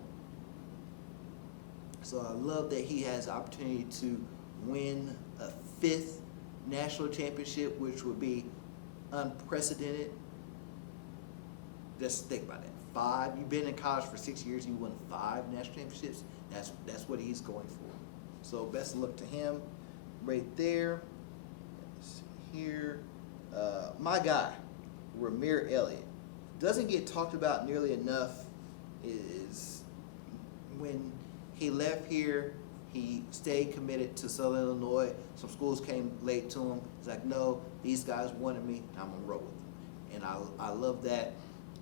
So I love that he has the opportunity to win a 5th national championship, which would be unprecedented. Just think about that. 5. You've been in college for 6 years. You won 5 national championships. That's what he's going for. So best of luck to him, right there. Let's see here. My guy, Ramir Elliott, doesn't get talked about nearly enough. Is when he left here, he stayed committed to Southern Illinois. Some schools came late to him. He's like, no, these guys wanted me. I'm gonna roll with them, and I love that.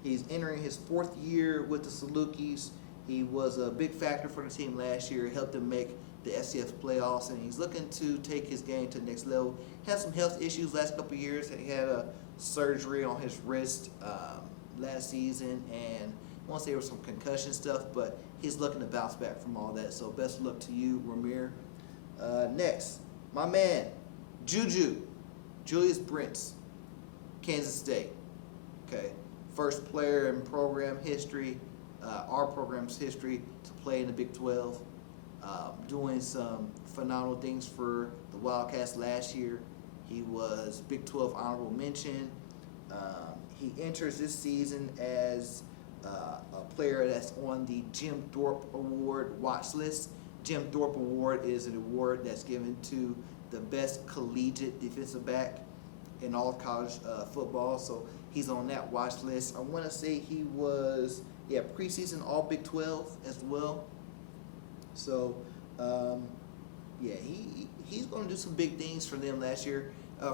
He's entering his 4th year with the Salukis. He was a big factor for the team last year, helped them make the SCF playoffs, and he's looking to take his game to the next level. Had some health issues last couple of years. He had a surgery on his wrist last season, and I won't say there was some concussion stuff, but he's looking to bounce back from all that. So best of luck to you, Ramir. Next, my man, Julius Brents, Kansas State. Okay. First player in program history, our program's history, to play in the Big 12. Doing some phenomenal things for the Wildcats last year. He was Big 12 honorable mention. He enters this season as a player that's on the Jim Thorpe Award watch list. Jim Thorpe Award is an award that's given to the best collegiate defensive back in all of college football. So he's on that watch list. I want to say he was, preseason all Big 12 as well. So, he's going to do some big things for them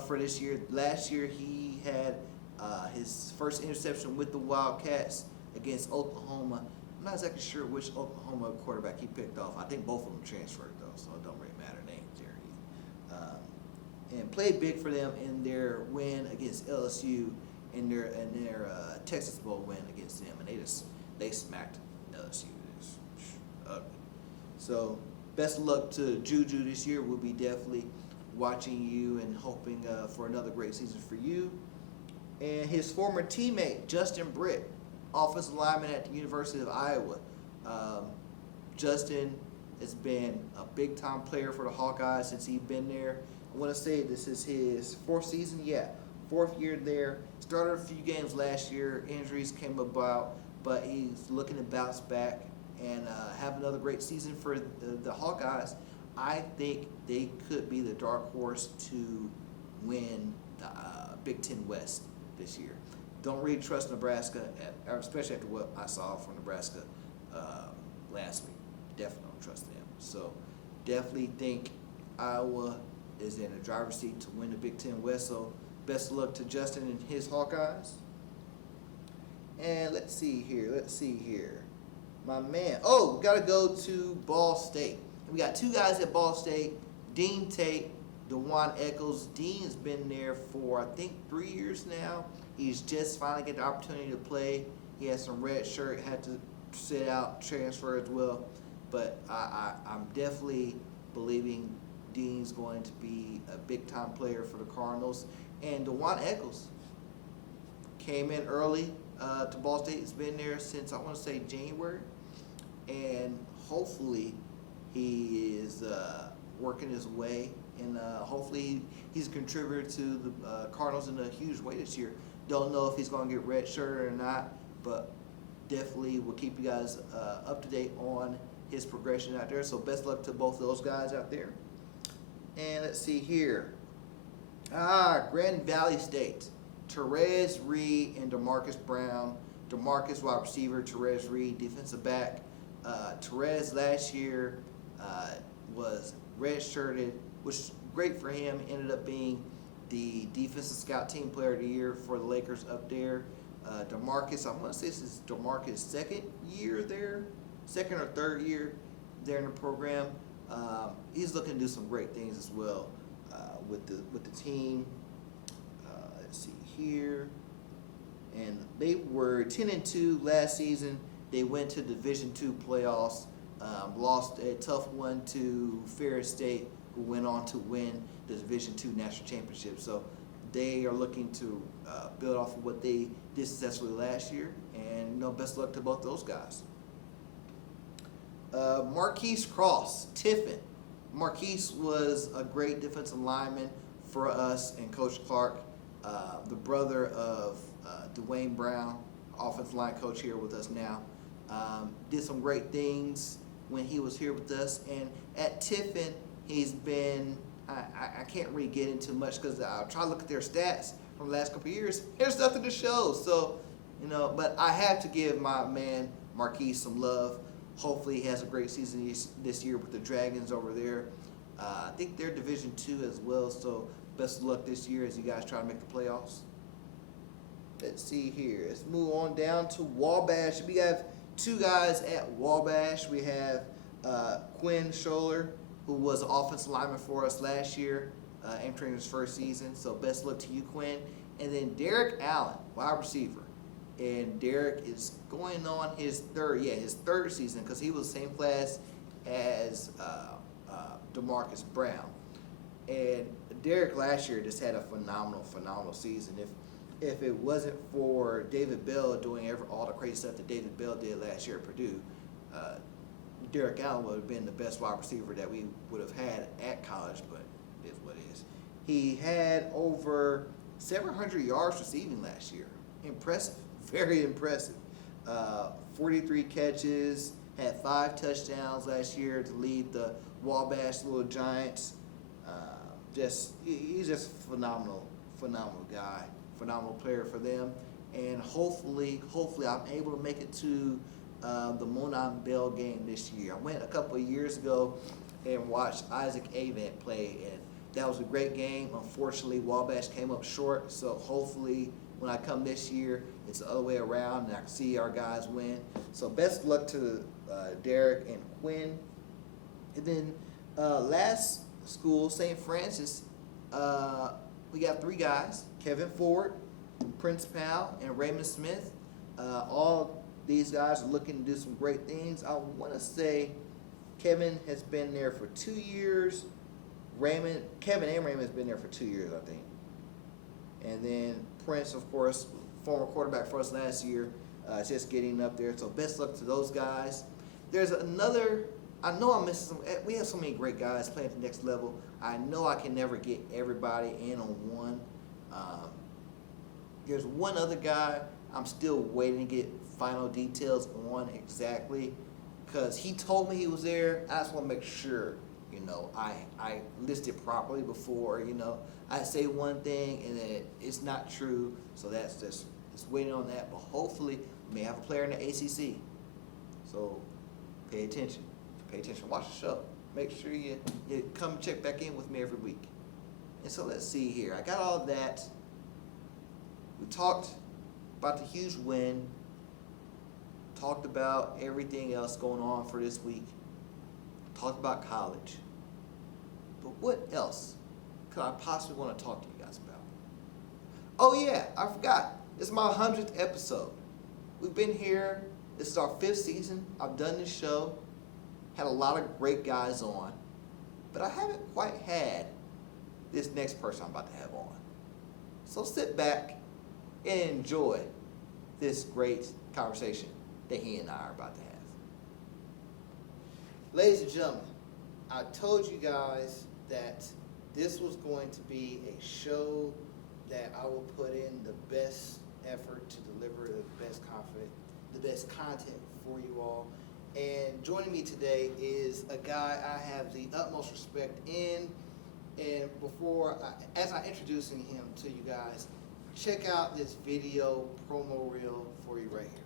for this year. Last year he had his first interception with the Wildcats against Oklahoma. I'm not exactly sure which Oklahoma quarterback he picked off. I think both of them transferred, though, so it don't really matter names there. And played big for them in their win against LSU, in their Texas Bowl win against them, and they smacked LSU. It's ugly. So best of luck to Juju this year. We'll be definitely watching you and hoping for another great season for you. And his former teammate, Justin Britt, offensive lineman at the University of Iowa. Justin has been a big-time player for the Hawkeyes since he's been there. I want to say this is his 4th season. 4th year there. Started a few games last year. Injuries came about, but he's looking to bounce back and have another great season for the Hawkeyes. I think they could be the dark horse to win the Big Ten West this year. don't really trust Nebraska, especially after what I saw from Nebraska last week. Definitely don't trust them. So definitely think Iowa is in the driver's seat to win the Big Ten West. So best of luck to Justin and his Hawkeyes. And let's see here. My man. Oh, we got to go to Ball State. We got two guys at Ball State, Dean Tate, DeJuan Eccles. Dean's been there for, I think, 3 years now. He's just finally get the opportunity to play. He has some red shirt, had to sit out, transfer as well. But I'm definitely believing Dean's going to be a big-time player for the Cardinals. And DeJuan Eccles came in early to Ball State. He's been there since, I want to say, January. And hopefully he is working his way. And hopefully he's a contributor to the Cardinals in a huge way this year. Don't know if he's going to get redshirted or not, but definitely will keep you guys up to date on his progression out there. So best luck to both of those guys out there. And let's see here. Grand Valley State. Therese Reed and DeMarcus Brown. DeMarcus wide receiver, Therese Reed defensive back. Therese last year was redshirted, which is great for him. Ended up being the defensive scout team player of the year for the Lakers up there. DeMarcus, I want to say this is DeMarcus' second or third year there in the program. He's looking to do some great things as well with the team. Let's see here. And they were 10-2 last season. They went to Division II playoffs, lost a tough one to Ferris State, who went on to win the Division II national championship. So they are looking to build off of what they did successfully last year, and best luck to both those guys. Marquise Cross, Tiffin. Marquise was a great defensive lineman for us and Coach Clark, the brother of Dwayne Brown, offensive line coach here with us now. Did some great things when he was here with us. And at Tiffin, he's been, I can't really get into much because I'll try to look at their stats from the last couple of years. There's nothing to show. So, but I have to give my man Marquise some love. Hopefully he has a great season this year with the Dragons over there. I think they're Division II as well, so best of luck this year as you guys try to make the playoffs. Let's see here. Let's move on down to Wabash. We have two guys at Wabash. We have Quinn Scholler, who was an offensive lineman for us last year, entering his first season. So best of luck to you, Quinn. And then Derek Allen, wide receiver. And Derek is going on his third season because he was the same class as DeMarcus Brown. And Derek last year just had a phenomenal season. If it wasn't for David Bell doing all the crazy stuff that David Bell did last year at Purdue, Derek Allen would have been the best wide receiver that we would have had at college, but it is what it is. He had over 700 yards receiving last year. Impressive. Very impressive. 43 catches, had 5 touchdowns last year to lead the Wabash Little Giants. He's just a phenomenal guy, phenomenal player for them. And hopefully I'm able to make it to the Monon Bell game this year. I went a couple of years ago and watched Isaac Avant play, and that was a great game. Unfortunately, Wabash came up short, so hopefully when I come this year, it's the other way around, and I can see our guys win. So best of luck to Derek and Quinn. And then last school, St. Francis, we got 3 guys, Kevin Ford, Prince Powell, and Raymond Smith. All these guys are looking to do some great things. I want to say Kevin has been there for 2 years. Kevin and Raymond has been there for 2 years, I think. And then Prince, of course, former quarterback for us last year, just getting up there. So best luck to those guys. There's another, I know I'm missing some, we have so many great guys playing at the next level. I know I can never get everybody in on one. There's one other guy I'm still waiting to get final details on exactly, because he told me he was there. I just want to make sure, I list it properly before, I say one thing and then it's not true. So that's just Just waiting on that, but hopefully we may have a player in the ACC. So pay attention. Watch the show. Make sure you come check back in with me every week. And so let's see here. I got all of that. We talked about the huge win. Talked about everything else going on for this week. Talked about college. But what else could I possibly want to talk to you guys about? Oh yeah, I forgot. It's my 100th episode. We've been here. This is our 5th season. I've done this show. Had a lot of great guys on. But I haven't quite had this next person I'm about to have on. So sit back and enjoy this great conversation that he and I are about to have. Ladies and gentlemen, I told you guys that this was going to be a show that I will put in the best effort to deliver the best content for you all. And joining me today is a guy I have the utmost respect in. And as I'm introducing him to you guys, check out this video promo reel for you right here.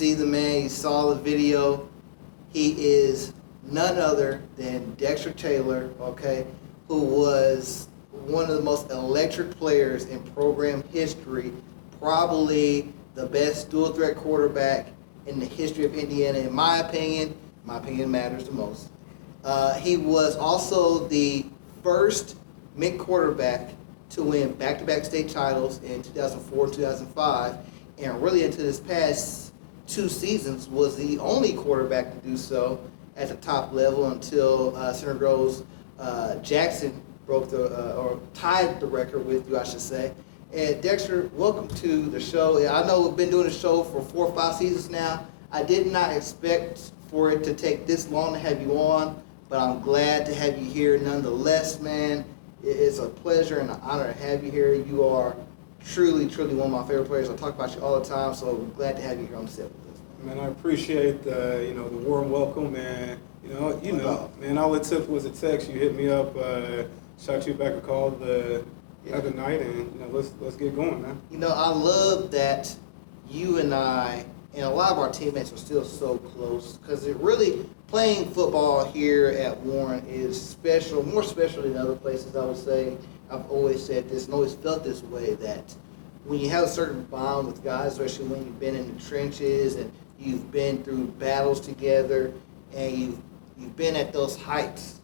see the man, you saw the video. He is none other than Dexter Taylor, okay, who was one of the most electric players in program history, probably the best dual threat quarterback in the history of Indiana, in my opinion. My opinion matters the most. He was also the first MIC quarterback to win back-to-back state titles in 2004 and 2005, and really into this past 2 seasons was the only quarterback to do so at the top level until Senator Groves Jackson broke or tied the record with you, I should say. And Dexter, welcome to the show. I know we've been doing the show for 4 or 5 seasons now. I did not expect for it to take this long to have you on, but I'm glad to have you here nonetheless, man. It's a pleasure and an honor to have you here. You are truly, truly one of my favorite players. I talk about you all the time, so I'm glad to have you here on the set with us. Man, I appreciate the warm welcome, man. Man, all it took was a text. You hit me up, shot you back a call the other night, and let's get going, man. I love that you and I and a lot of our teammates are still so close, because it really, playing football here at Warren is special, more special than other places, I would say. I've always said this and always felt this way, that when you have a certain bond with guys, especially when you've been in the trenches and you've been through battles together and you've been at those heights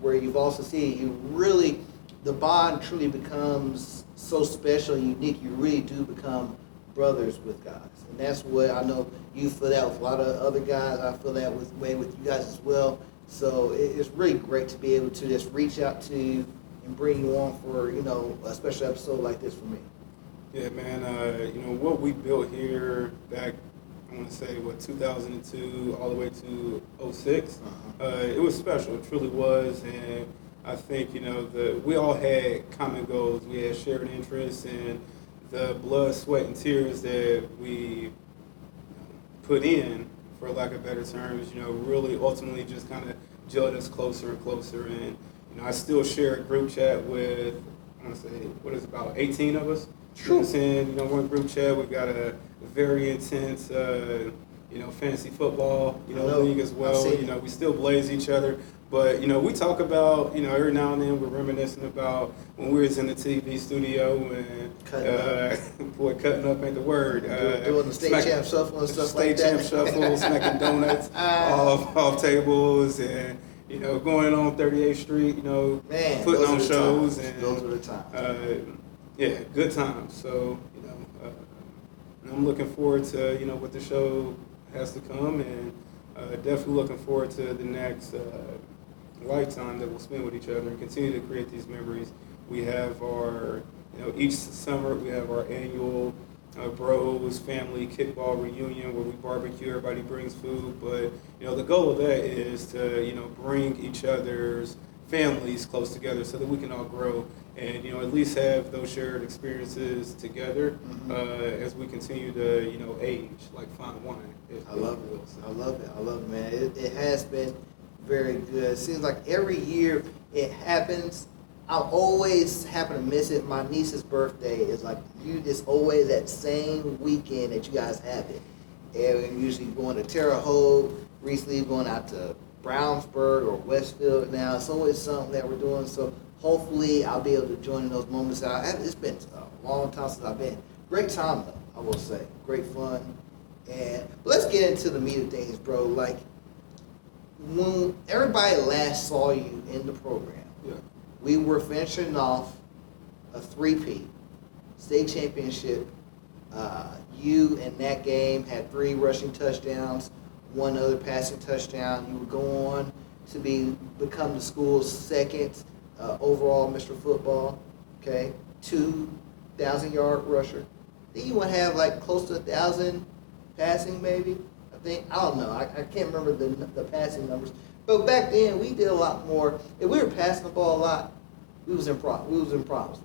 where you've also seen, you really, the bond truly becomes so special and unique. You really do become brothers with guys. And that's what I know you feel that with a lot of other guys. I feel that with you guys as well. So it's really great to be able to just reach out to you and bring you on for, a special episode like this for me. Yeah, man. What we built here back, I want to say, 2002 all the way to 06. It was special. It truly was. And I think, we all had common goals. We had shared interests, and the blood, sweat, and tears that we put in, for lack of better terms, really ultimately just kind of gelled us closer and closer. And, I still share a group chat with, I want to say, about 18 of us? True. One group chat. We've got a very intense, fantasy football, league as well. We still blaze each other. But, we talk about, every now and then we're reminiscing about when we was in the TV studio and, cutting up ain't the word. Doing the state champ shuffle and stuff like that. State champ shuffle, smacking donuts off tables and, going on 38th Street, putting on shows. And those were the times. Yeah, good times. So, I'm looking forward to, what the show has to come, and definitely looking forward to the next lifetime that we'll spend with each other and continue to create these memories. We have our, each summer we have our annual bros family kickball reunion where we barbecue, everybody brings food, but, the goal of that is to, bring each other's families close together so that we can all grow and, at least have those shared experiences together as we continue to, age like fine wine. I love it, man. It has been very good. It seems like every year it happens. I'll always happen to miss it. My niece's birthday is like, it's always that same weekend that you guys have it. And we're usually going to Terre Haute, recently going out to Brownsburg or Westfield now. It's always something that we're doing. So hopefully I'll be able to join in those moments. It's been a long time since I've been. Great time though, I will say. Great fun. But let's get into the meat of things, bro. Like, when everybody last saw you in the program, we were finishing off a 3-peat state championship. You in that game had 3 rushing touchdowns, 1 other passing touchdown. You would go on to become the school's second overall Mr. Football, okay? 2,000-yard rusher. Then you would have like close to 1,000 passing, maybe. I don't know. I can't remember the passing numbers. But back then, we did a lot more. If we were passing the ball a lot, we was in problems,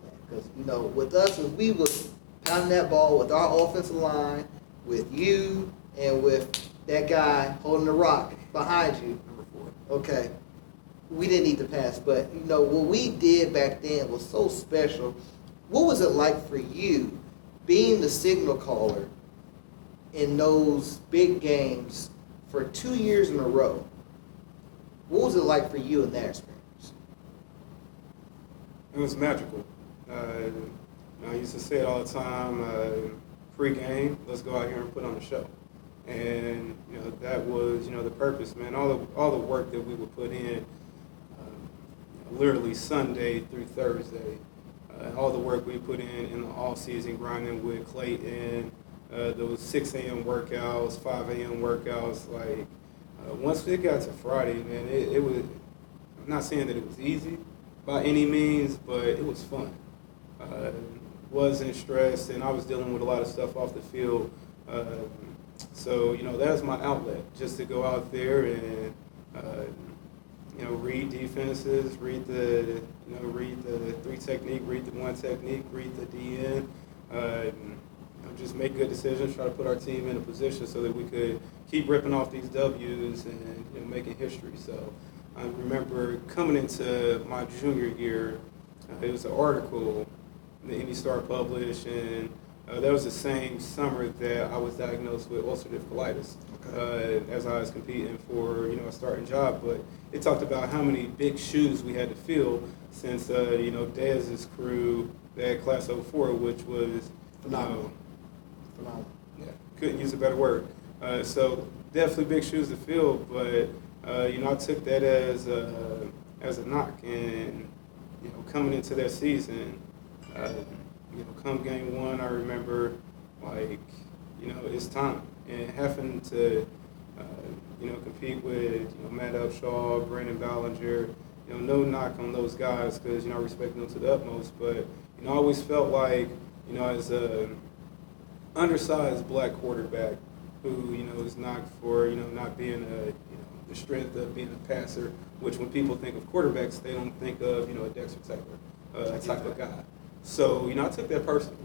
man. Because, with us, if we was pounding that ball with our offensive line, with you, and with that guy holding the rock behind you, number 4, okay, we didn't need to pass. But, what we did back then was so special. What was it like for you being the signal caller in those big games for 2 years in a row? What was it like for you in that experience? It was magical. I used to say it all the time, pre-game, let's go out here and put on a show. And, that was, the purpose, man. All the work that we would put in, literally Sunday through Thursday, all the work we put in the off-season, grinding with Clayton, those 6 a.m. workouts, 5 a.m. workouts, like, once it got to Friday, man, it was, I'm not saying that it was easy by any means, but it was fun. Wasn't stressed, and I was dealing with a lot of stuff off the field. So, that was my outlet, just to go out there and, read defenses, read the 3 technique, read the 1 technique, read the DN, just make good decisions, try to put our team in a position so that we could keep ripping off these W's and making history. So I remember coming into my junior year, it was an article the Indy Star published, and that was the same summer that I was diagnosed with ulcerative colitis. As I was competing for a starting job, but it talked about how many big shoes we had to fill since Dez's crew, they had Class 04, which was Phenomenal. yeah, couldn't use a better word. So definitely big shoes to fill, but I took that as a knock, and coming into that season, come game one, I remember it's time, and having to compete with Matt Upshaw, Brandon Ballinger. No knock on those guys because I respect them to the utmost, but I always felt like as a undersized black quarterback who is knocked for not being the strength of being a passer, which when people think of quarterbacks they don't think of a Dexter Taylor type of guy. So I took that personally,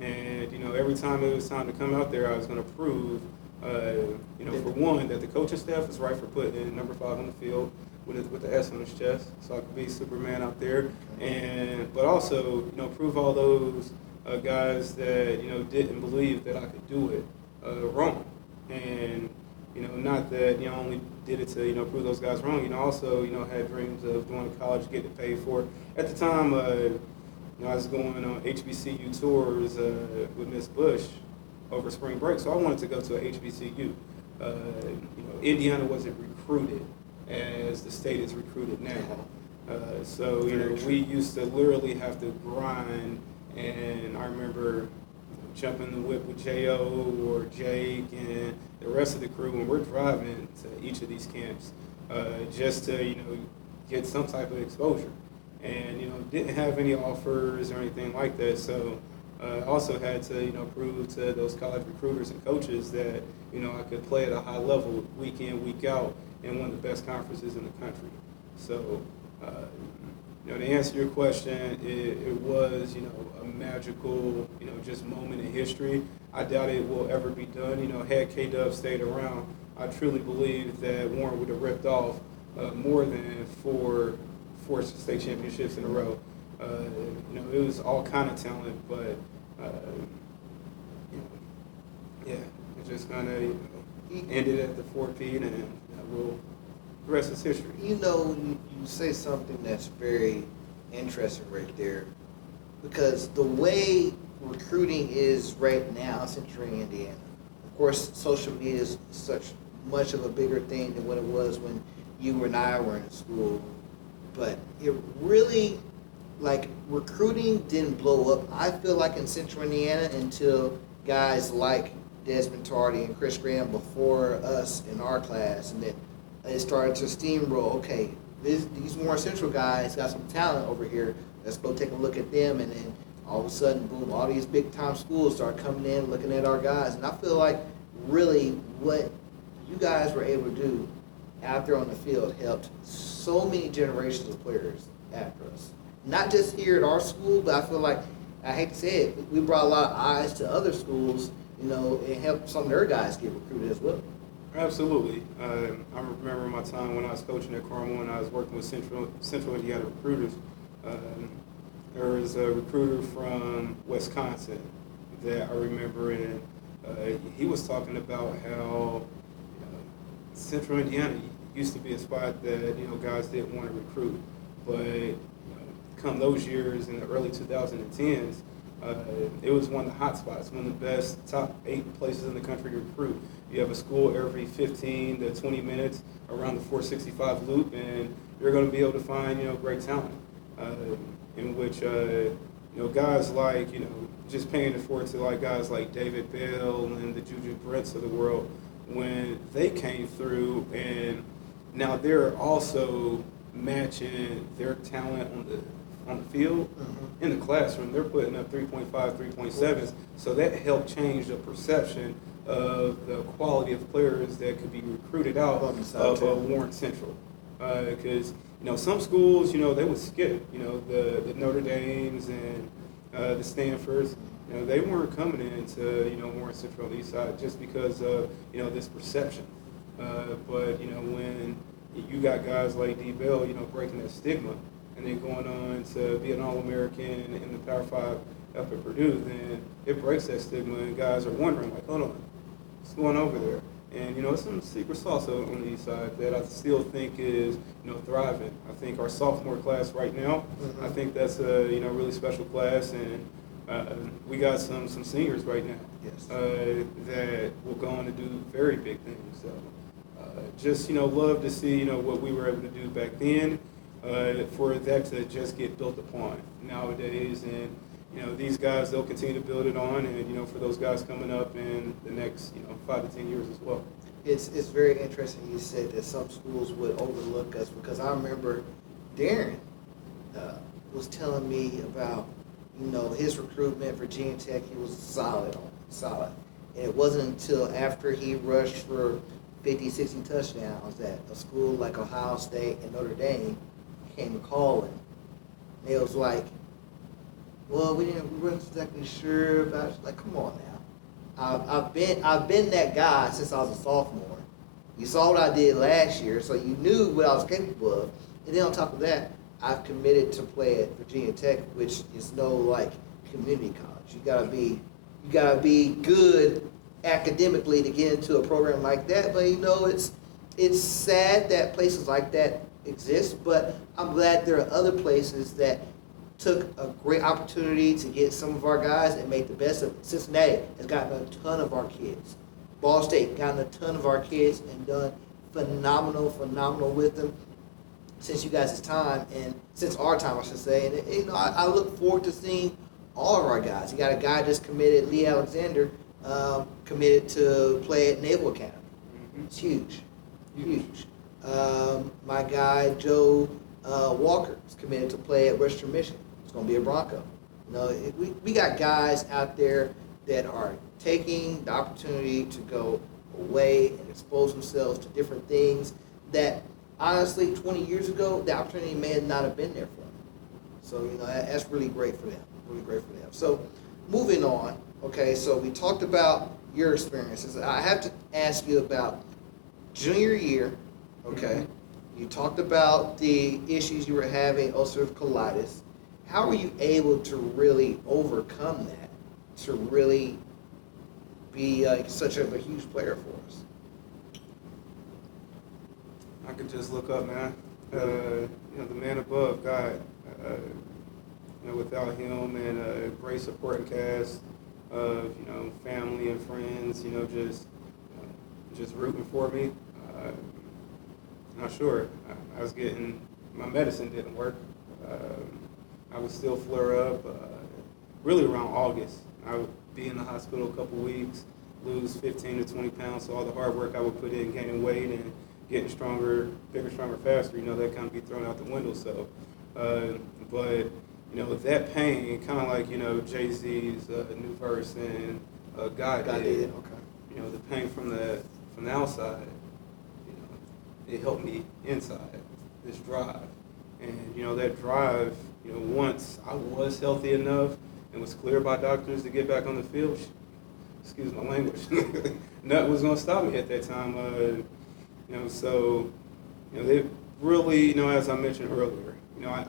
and every time it was time to come out there, I was going to prove for one that the coaching staff is right for putting in number 5 on the field with the S on his chest, so I could be Superman out there, but also prove all those guys that didn't believe that I could do it wrong, and not that only did it to prove those guys wrong. Also had dreams of going to college, getting paid for it. At the time, I was going on HBCU tours with Miss Bush over spring break, so I wanted to go to a HBCU. Indiana wasn't recruited as the state is recruited now. So we used to literally have to grind, and I remember jumping the whip with J.O. or Jake and the rest of the crew when we're driving to each of these camps just to get some type of exposure, and didn't have any offers or anything like that. So also had to prove to those college recruiters and coaches that I could play at a high level week in, week out in one of the best conferences in the country. So to answer your question, it was a magical just moment in history. I doubt it will ever be done. Had K-Dub stayed around, I truly believe that Warren would have ripped off more than four state championships in a row. It was all kind of talent, but it just kind of ended at the 4-peat, and the rest is history. You say something that's very interesting right there, because the way recruiting is right now in Central Indiana, of course, social media is such much of a bigger thing than what it was when you and I were in school, but it really, recruiting didn't blow up, I feel like, in Central Indiana until guys like Desmond Tardy and Chris Graham before us in our class, and then it started to steamroll. Okay, these Warren Central guys got some talent over here. Let's go take a look at them, and then all of a sudden, boom, all these big-time schools start coming in, looking at our guys, and I feel like really what you guys were able to do out there on the field helped so many generations of players after us. Not just here at our school, but I feel like, I hate to say it, we brought a lot of eyes to other schools, and helped some of their guys get recruited as well. Absolutely. I remember my time when I was coaching at Carmel and I was working with Central Indiana recruiters. There was a recruiter from Wisconsin that I remember, and he was talking about how Central Indiana used to be a spot that guys didn't want to recruit, but come those years in the early 2010s, it was one of the hot spots, one of the best top 8 places in the country to recruit. You have a school every 15 to 20 minutes around the 465 loop, and you're going to be able to find great talent. In which guys like just paying it forward to guys like David Bell and the Juju Brents of the world, when they came through, and now they're also matching their talent on the field. In the classroom, they're putting up 3.5, 3.7s, so that helped change the perception of the quality of players that could be recruited out of Warren Central. Because some schools, they would skip, the Notre Dames and the Stanfords, they weren't coming into, Warren Central on the east side just because of, this perception. But, when you got guys like D. Bell, breaking that stigma, and then going on to be an All-American in the Power 5 up at Purdue, then it breaks that stigma, and guys are wondering, hold on, what's going over there? And, it's some secret sauce on the east side that I still think is, thriving. I think our sophomore class right now, I think that's a, really special class. And we got some seniors right now that will go on to do very big things. So just, love to see, what we were able to do back then for that to just get built upon nowadays. And, these guys, they'll continue to build it on, and, for those guys coming up in the next, 5 to 10 years as well. It's very interesting you said that some schools would overlook us, because I remember Darren was telling me about, his recruitment for Virginia Tech. He was solid. And it wasn't until after he rushed for 50, 60 touchdowns that a school like Ohio State and Notre Dame came calling. And it was like, well, we weren't exactly sure about it. Like, come on now. I've been that guy since I was a sophomore. You saw what I did last year, so you knew what I was capable of. And then on top of that, I've committed to play at Virginia Tech, which is no like community college. You gotta be good academically to get into a program like that. But it's sad that places like that exist. But I'm glad there are other places that took a great opportunity to get some of our guys and make the best of it. Cincinnati has gotten a ton of our kids. Ball State gotten a ton of our kids and done phenomenal with them since you guys' time, and since our time, I should say. And I look forward to seeing all of our guys. You got a guy just committed, Lee Alexander, committed to play at Naval Academy. It's huge. My guy Joe Walker is committed to play at Western Michigan. It's going to be a Bronco. We got guys out there that are taking the opportunity to go away and expose themselves to different things that, honestly, 20 years ago, the opportunity may not have been there for them. So, that's really great for them. So, moving on, okay, so we talked about your experiences. I have to ask you about junior year, okay? You talked about the issues you were having, ulcerative colitis. How were you able to really overcome that, to really be such a huge player for us? I could just look up, man. The man above, God. Without him and a great supporting cast of, family and friends, just rooting for me. Not sure. I was getting, my medicine didn't work. I would still flare up, really around August. I would be in the hospital a couple weeks, lose 15 to 20 pounds. So all the hard work I would put in, gaining weight and getting stronger, bigger, stronger, faster, that kind of be thrown out the window. So, but, with that pain, kind of like, Jay-Z's new verse and God did. Okay. The pain from the outside, it helped me inside, this drive. And, that drive, once I was healthy enough and was cleared by doctors to get back on the field, excuse my language, nothing was going to stop me at that time. So, they really, as I mentioned earlier,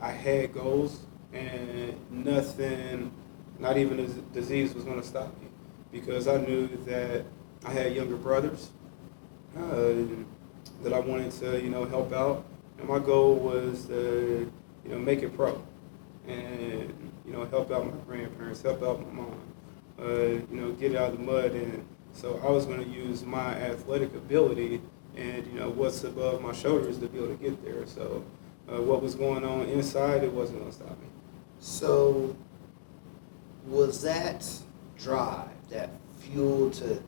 I had goals, and nothing, not even a disease, was going to stop me, because I knew that I had younger brothers that I wanted to, help out, and my goal was to, make it pro, and, help out my grandparents, help out my mom, get out of the mud. And so I was going to use my athletic ability and, what's above my shoulders to be able to get there. So what was going on inside, it wasn't going to stop me. So was that drive, that fuel to,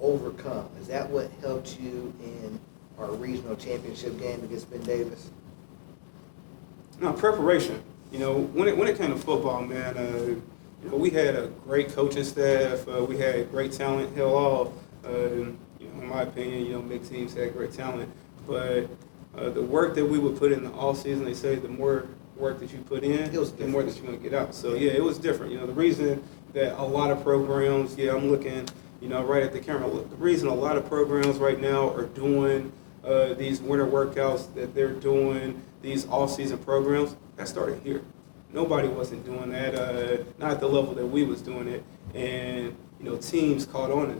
overcome, is that what helped you in our regional championship game against Ben Davis? No, preparation. When it came to football, man, we had a great coaching staff. We had great talent. Hell, all, in my opinion, big teams had great talent. But the work that we would put in the off season, they say the more work that you put in, the more that you're going to get out. So, yeah, it was different. The reason that a lot of programs, I'm looking, right at the camera, the reason a lot of programs right now are doing these winter workouts, that they're doing these off-season programs, that started here. Nobody wasn't doing that, not at the level that we was doing it, and teams caught on to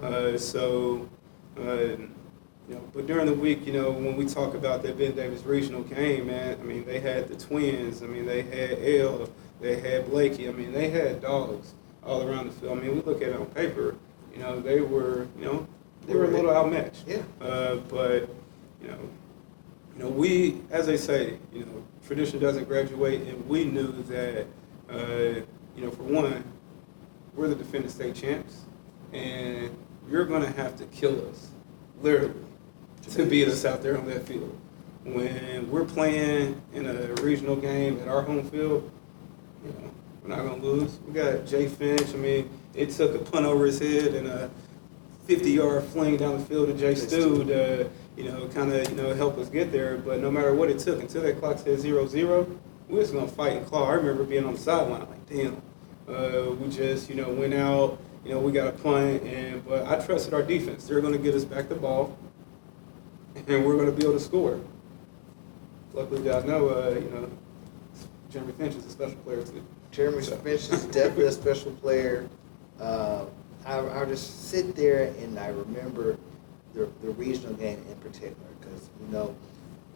that. So But during the week, when we talk about that Ben Davis regional game, man, I mean, they had the twins. I mean, they had L. They had Blakey. I mean, they had dogs all around the field. I mean, we look at it on paper, they were a little outmatched. Yeah. But we, as they say, tradition doesn't graduate, and we knew that, for one, we're the defending state champs, and you're going to have to kill us, literally, to beat us out there on that field. When we're playing in a regional game at our home field, we're not going to lose. We got Jay Finch. I mean, it took a punt over his head and a 50-yard fling down the field to Jay Stu to, help us get there. But no matter what it took, until that clock said 0-0, we was going to fight and claw. I remember being on the sideline like, damn. We just, went out, we got a punt, but I trusted our defense. They're going to get us back the ball, and we're going to be able to score. Luckily, I know, Jeremy Finch is a special player, too. Jeremy Finch is definitely a special player. I just sit there and I remember the regional game in particular because,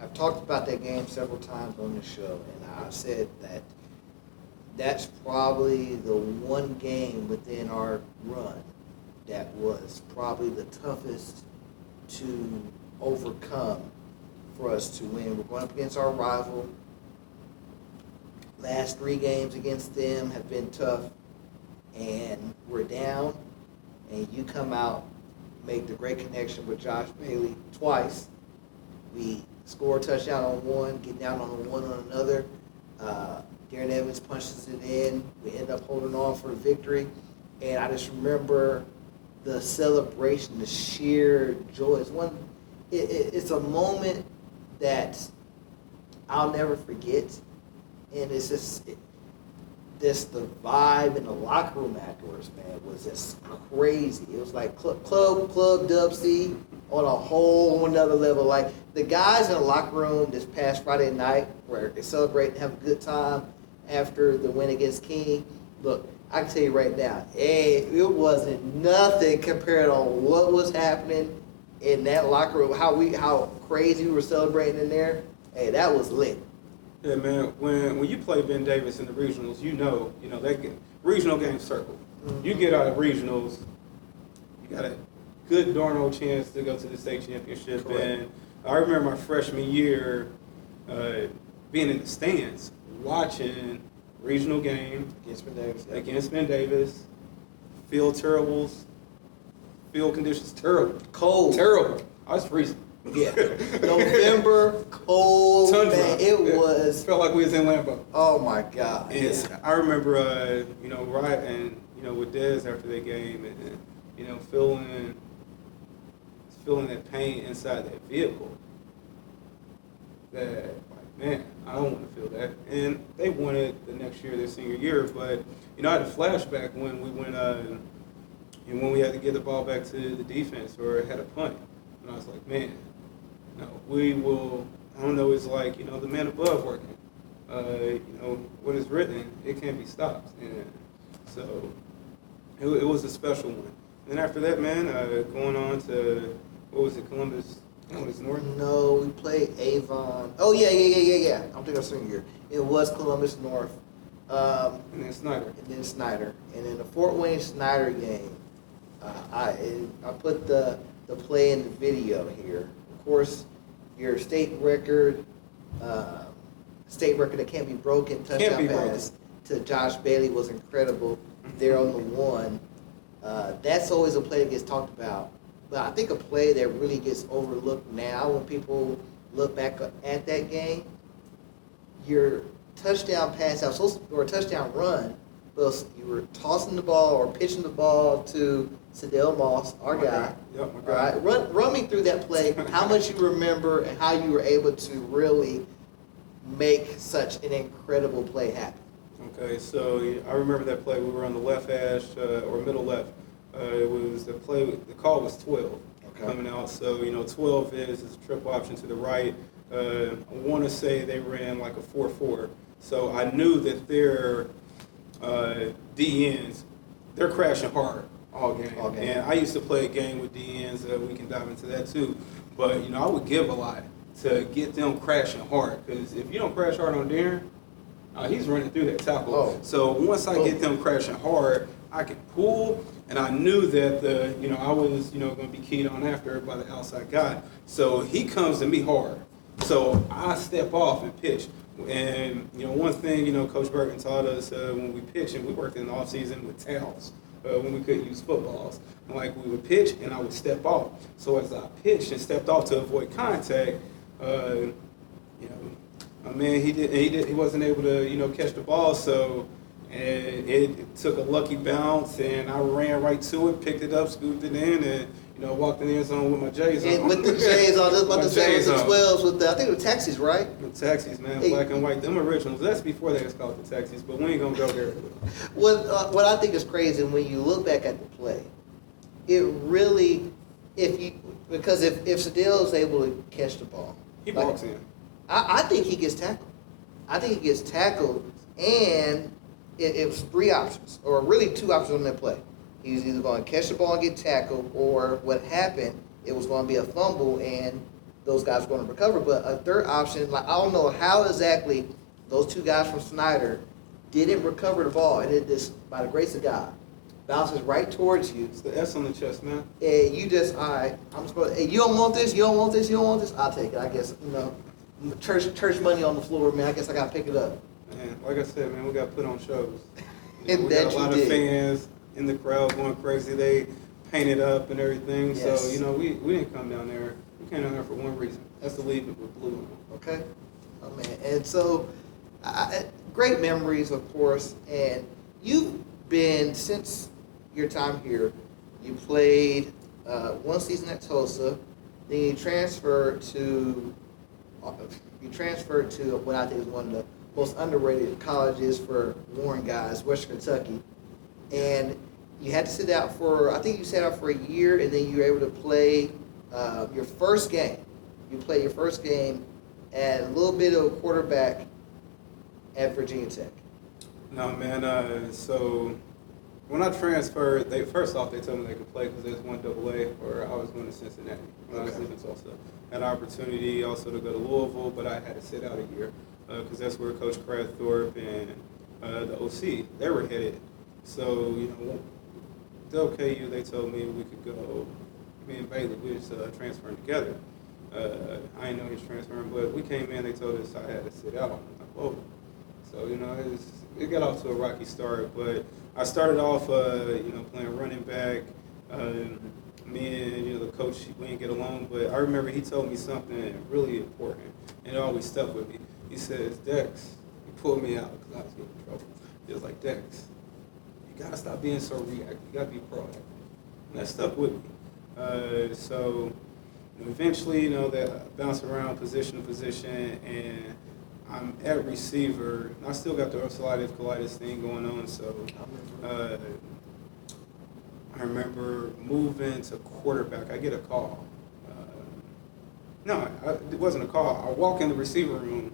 I've talked about that game several times on the show, and I said that that's probably the one game within our run that was probably the toughest to overcome for us to win. We're going up against our rival. Last 3 games against them have been tough, and we're down, and you come out, make the great connection with Josh Bailey twice. We score a touchdown on one, get down on one on another. Darren Evans punches it in. We end up holding on for the victory, and I just remember the celebration, the sheer joy. It's a moment that I'll never forget. And it's just the vibe in the locker room afterwards, man, was just crazy. It was like Club Dub C on a whole another level. Like the guys in the locker room this past Friday night where they celebrate and have a good time after the win against King. Look, I can tell you right now, it wasn't nothing compared on what was happening in that locker room, how crazy we were celebrating in there. Hey, that was lit. Yeah, man. When you play Ben Davis in the regionals, that regional game circle. Mm-hmm. You get out of regionals, you got a good darn old chance to go to the state championship. Correct. And I remember my freshman year being in the stands watching regional game against Ben Davis. Field terribles, field conditions terrible, cold, terrible. I was freezing. Yeah, November, cold, Tundra. Man, it was. Felt like we was in Lambeau. Oh my God! And I remember, right, and with Dez after that game, and feeling that pain inside that vehicle. That like, man, I don't want to feel that. And they won it the next year, their senior year. But I had a flashback when we went, and when we had to get the ball back to the defense or had a punt, and I was like, man. No, we will, I don't know, it's like, the man above working. What is written, it can't be stopped. And so it was a special one. And after that, man, going on to, what was it, Columbus North? No, we played Avon. Oh, yeah. I'm thinking of senior year. It was Columbus North. And then Snyder. And in the Fort Wayne Snyder game, I put the play in the video here. Of course, your state record that can't be broken, touchdown pass to Josh Bailey was incredible there on the one. That's always a play that gets talked about. But I think a play that really gets overlooked now when people look back at that game, your touchdown pass, or a touchdown run, but you were tossing the ball or pitching the ball to Sadell Moss, our guy. Yep, All right, run me through that play, how much you remember and how you were able to really make such an incredible play happen. Okay, so I remember that play. We were on the left hash, or middle left. It was the play, the call was 12 coming out. So, 12 is a triple option to the right. I want to say they ran like a 4-4. So I knew that their DNs, they're crashing hard All game. All game. And I used to play a game with DNs. We can dive into that too. But, I would give a lot to get them crashing hard. Because if you don't crash hard on Darren, he's running through that tackle. Oh. So once I get them crashing hard, I can pull. And I knew that I was, going to be keyed on after by the outside guy. So he comes to me hard. So I step off and pitch. And, one thing, Coach Burton taught us when we pitch, and we worked in the offseason with towels when we couldn't use footballs. And we would pitch, and I would step off. So as I pitched and stepped off to avoid contact, he wasn't able to, catch the ball. So, and it took a lucky bounce, and I ran right to it, picked it up, scooped it in, and walked in the end zone with my J's on. And with the J's on, just about to say with the 12s, with the, I think the taxis, right? The taxis, man, black and white, them originals. That's before they was called the taxis, but we ain't gonna go there. What I think is crazy when you look back at the play, it really, because if Sadell is able to catch the ball, He walks in. I think he gets tackled. I think he gets tackled, and it was 3 options, or really 2 options on that play. He was either going to catch the ball and get tackled, or what happened, it was going to be a fumble, and those guys were going to recover. But a third option, I don't know how exactly those 2 guys from Snyder didn't recover the ball, and it just, by the grace of God, bounces right towards you. It's the S on the chest, man. And you just, all right, I'm just going to, hey, you don't want this, you don't want this, you don't want this, I'll take it, I guess, church money on the floor, man, I guess I got to pick it up. Man, like I said, man, we got to put on shows. And we that got a lot you of did. fans in the crowd going crazy. They painted up and everything. Yes. So, we didn't come down there. We came down there for one reason. That's to leave it with blue on. Okay. Oh, man. And so, great memories, of course. And you've been, since your time here, you played 1 season at Tulsa, then you transferred to what I think is one of the most underrated colleges for Warren guys, Western Kentucky. And you had to sit out for, I think you sat out for a year, and then you were able to play your first game. You played your first game at a little bit of a quarterback at Virginia Tech. No, man. So when I transferred, they told me they could play because there's 1AA, or I was going to Cincinnati when I was leaving Tulsa. Had an opportunity also to go to Louisville, but I had to sit out a year because that's where Coach Cradthorpe and the OC, they were headed. So, the OKU, they told me we could go, me and Bailey, we was transferring together. I didn't know he was transferring, but we came in, they told us I had to sit out. I'm like, whoa. So, it got off to a rocky start, but I started off, playing running back. Me and, the coach, we didn't get along, but I remember he told me something really important, and it always stuck with me. He says, Dex, he pulled me out because I was getting in trouble. He was like, Dex, you got to stop being so reactive. You got to be proactive. And that stuck with me. So eventually, that bounce around position to position, and I'm at receiver. I still got the ulcerative colitis thing going on, so I remember moving to quarterback. I get a call. It wasn't a call. I walk in the receiver room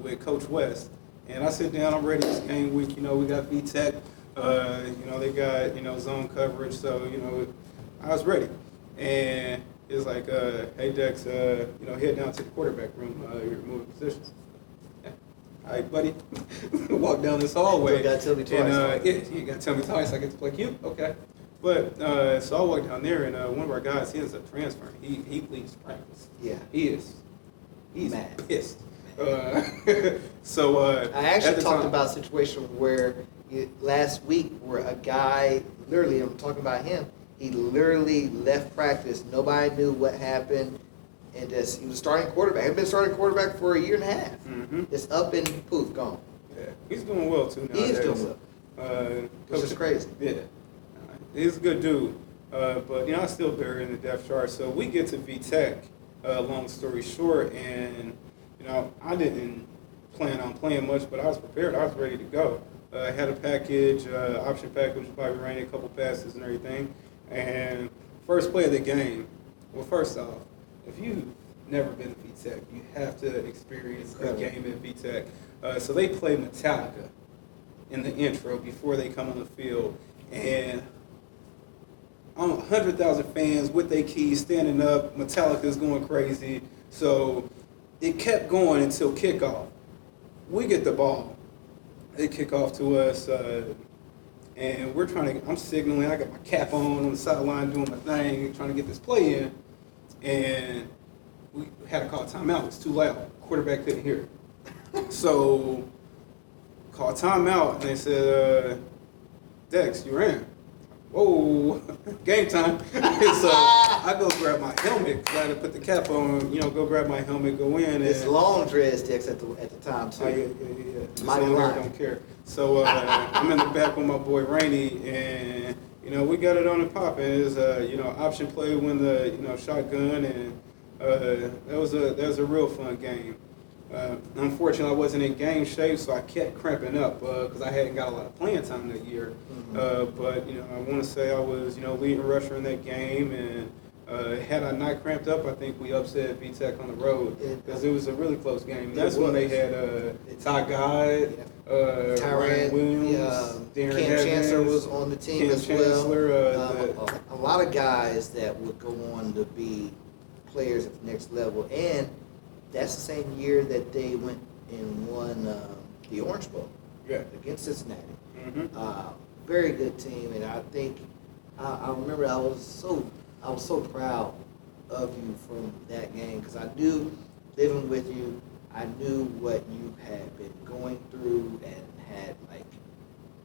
with Coach West, and I sit down. I'm ready. This game week, we got VTech. They got zone coverage, so I was ready. And it's like, hey Dex, head down to the quarterback room. You're moving positions. Yeah. All right, buddy. Walk down this hallway. You gotta tell me twice. And, you gotta tell me twice. I get to play cute. Okay. But so I walk down there, and one of our guys, he ends up transferring. He leaves practice. Yeah. He's mad. Pissed. So I actually talked about a situation where last week where a guy, literally, I'm talking about him, he literally left practice. Nobody knew what happened, and he was starting quarterback. He'd been starting quarterback for a year and a half. Mm-hmm. It's up and poof, gone. Yeah, he's doing well too nowadays. He is doing well. Which is crazy. Yeah, he's a good dude. But I still bear in the depth chart. So we get to VTech. Long story short, and I didn't plan on playing much, but I was prepared. I was ready to go. I had a package, option package, probably ran a couple passes and everything. And first play of the game. Well, first off, if you've never been to VTech, you have to experience a game at VTech. So they play Metallica in the intro before they come on the field, and 100,000 fans with their keys standing up. Metallica's going crazy. So it kept going until kickoff. We get the ball. They kick off to us, and we're trying to. I'm signaling. I got my cap on the sideline doing my thing, trying to get this play in, and we had to call a timeout. It was too loud. Quarterback couldn't hear it. So called timeout, and they said, Dex, you're in. Whoa, game time. So I go grab my helmet, because I had to put the cap on, go grab my helmet, go in. It's long dress, Dex, at the time, too. Oh, yeah. Mighty So line. I don't care. So I'm in the back with my boy Rainey, and, we got it on the pop. And it was option play when the, shotgun, and that was a real fun game. Unfortunately, I wasn't in game shape, so I kept cramping up because I hadn't got a lot of playing time that year. But I want to say I was leading rusher in that game, and had I not cramped up, I think we upset VTech on the road because it was a really close game. That's when they had Ty Guide, Ryan Williams, Darren Cam Evans, Chancellor was on the team Cam as Chancellor, well. A lot of guys that would go on to be players at the next level, and that's the same year that they went and won the Orange Bowl against Cincinnati. Very good team, and I think I remember I was so proud of you from that game because I knew living with you, I knew what you had been going through and had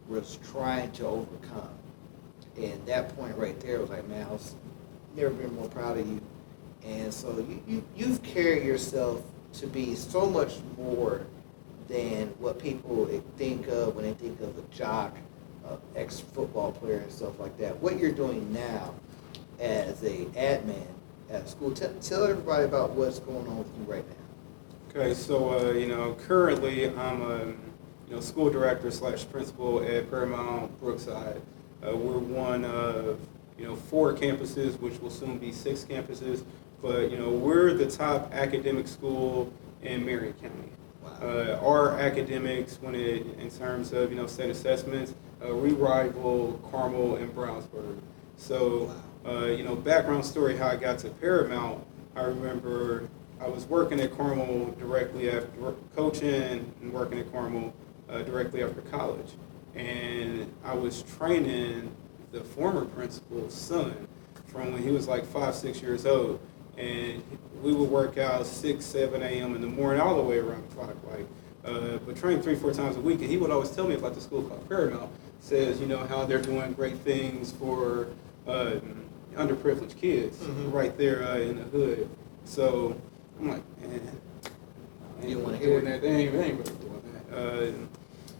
was trying to overcome. And that point right there was like, man, I was never been more proud of you. And so you've carried yourself to be so much more than what people think of when they think of a jock, ex-football player and stuff like that. What you're doing now as a admin at a school, tell everybody about what's going on with you right now. Okay, so currently I'm a school director / principal at Paramount Brookside. We're one of 4 campuses, which will soon be 6 campuses. But we're the top academic school in Marion County. Wow. Our academics, in terms of state assessments, we rival Carmel and Brownsburg. So, background story how I got to Paramount. I remember I was working at Carmel directly after coaching and working at Carmel directly after college, and I was training the former principal's son from when he was like 5-6 years old. And we would work out 6-7 a.m. in the morning, all the way around the clock, but train 3-4 times a week. And he would always tell me about the school called Paramount. Says, how they're doing great things for underprivileged kids right there in the hood. So I'm like, man, I ain't want to hear that. They ain't really doing that.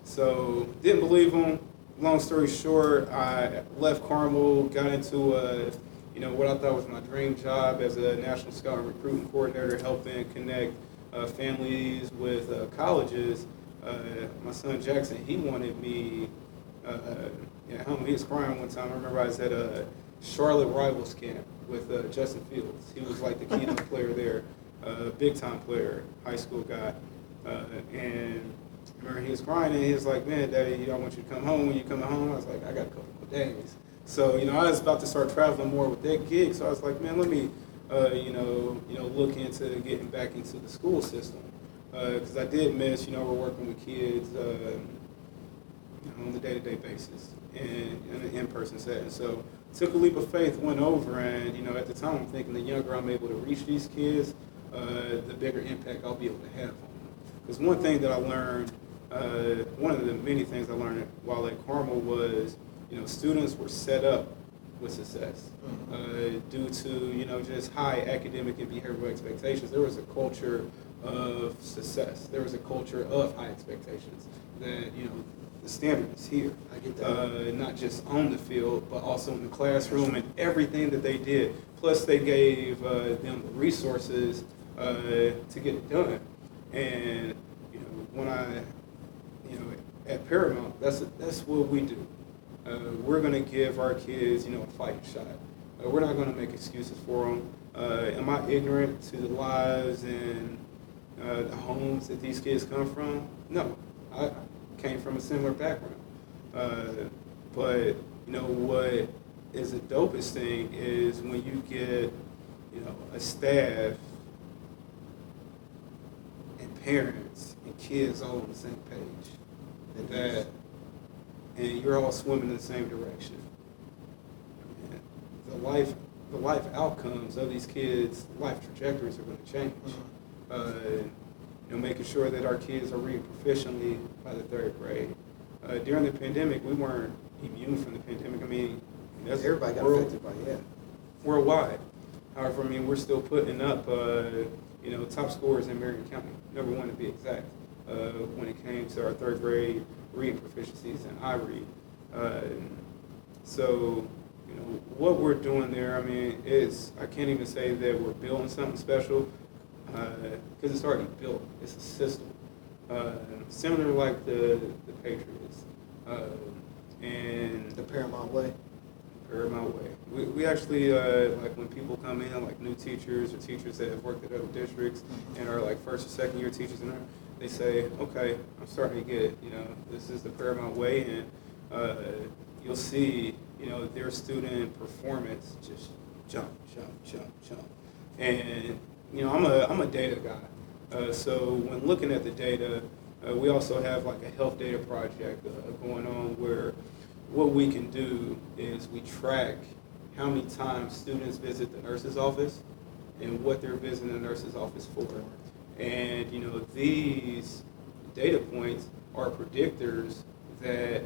So didn't believe him. Long story short, I left Carmel, got into what I thought was my dream job as a national scout and recruiting coordinator, helping connect families with colleges. My son Jackson, he wanted me. He was crying one time. I remember I was at a Charlotte Rivals camp with Justin Fields. He was like the keynote player there, big time player, high school guy. And I remember he was crying and he was like, "Man, Daddy, I want you to come home. When you coming home?" I was like, "I got a couple more days." So, I was about to start traveling more with that gig. So I was like, man, let me, look into getting back into the school system. Because I did miss, we're working with kids on a day-to-day basis and in an in-person setting. So took a leap of faith, went over, and, at the time I'm thinking the younger I'm able to reach these kids, the bigger impact I'll be able to have on them. Because one thing that I learned, one of the many things I learned while at Carmel was, students were set up with success due to, just high academic and behavioral expectations. There was a culture of success. There was a culture of high expectations that, the standard is here. I get that. Not just on the field, but also in the classroom and everything that they did. Plus, they gave them the resources to get it done. And, when I, at Paramount, that's what we do. We're going to give our kids, a fighting shot. We're not going to make excuses for them. Am I ignorant to the lives and the homes that these kids come from? No, I came from a similar background. But what is the dopest thing is when you get, a staff and parents and kids all on the same page, and you're all swimming in the same direction. And the life outcomes of these kids' life trajectories are going to change. Making sure that our kids are reading proficiently by the 3rd grade. During the pandemic, we weren't immune from the pandemic. I mean, that's Everybody got affected by it. Worldwide. However, we're still putting up, top scores in Marion County, number 1 to be exact, when it came to our 3rd grade reading proficiencies and iRead. So, what we're doing there, I can't even say that we're building something special, because it's already built. It's a system, similar like the Patriots, and The Paramount Way. Paramount Way. We actually, like when people come in, like new teachers or teachers that have worked at other districts and are like 1st or 2nd year teachers, and they say, okay, I'm starting to get it. This is the Paramount Way, and you'll see, their student performance just jump. And I'm a data guy. So when looking at the data, we also have like a health data project going on where what we can do is we track how many times students visit the nurse's office and what they're visiting the nurse's office for. And these data points are predictors that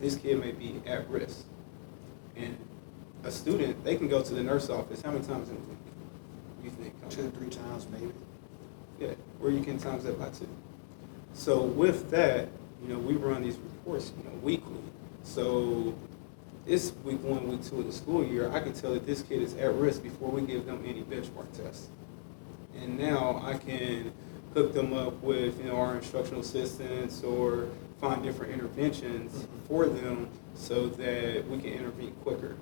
this kid may be at risk. And a student, they can go to the nurse's office how many times in a week? You think? 2 to 3 times maybe. Yeah, or you can times that by 2. So with that, we run these reports, weekly. So it's week 1, week 2 of the school year, I can tell that this kid is at risk before we give them any benchmark tests. And now I can hook them up with, our instructional assistants or find different interventions for them so that we can intervene quicker.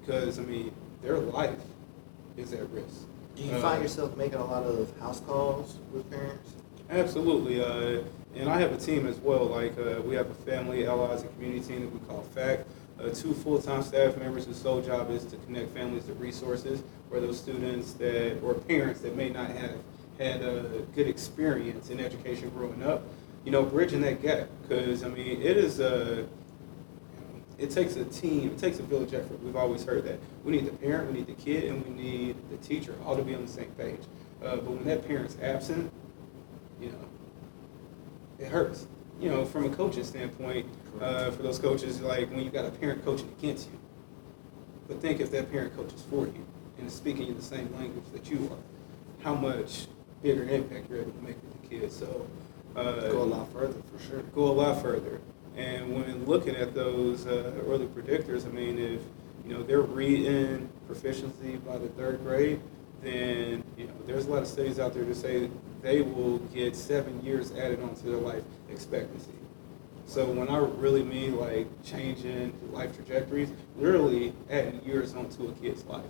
Because, their life is at risk. Do you find yourself making a lot of house calls with parents? Absolutely, and I have a team as well. Like we have a family, allies, and community team that we call FACT. 2 full-time staff members whose sole job is to connect families to resources for those students or parents that may not have had a good experience in education growing up. Bridging that gap, because it is it takes a team, it takes a village effort. We've always heard that. We need the parent, we need the kid, and we need the teacher all to be on the same page. But when that parent's absent, it hurts. From a coaching standpoint, for those coaches, like when you got a parent coaching against you. But think if that parent coaches for you and is speaking in the same language that you are, how much bigger impact you're able to make with the kids. So Go a lot further, for sure. Go a lot further. And when looking at those early predictors, if they're reading proficiency by the 3rd grade, then there's a lot of studies out there to say they will get 7 years added onto their life expectancy. So when I really mean like changing life trajectories, literally adding years onto a kid's life.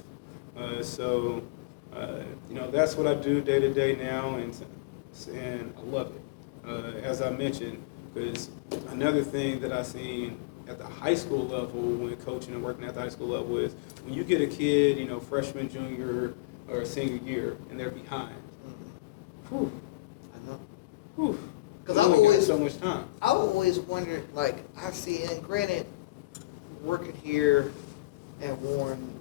That's what I do day to day now, and I love it. As I mentioned, because another thing that I've seen at the high school level when coaching and working at the high school level is when you get a kid, freshman, junior, or senior year, and they're behind. Whew. I know. Whew. Because I've always so much time. I've always wondered, like I see, and granted, working here at Warren,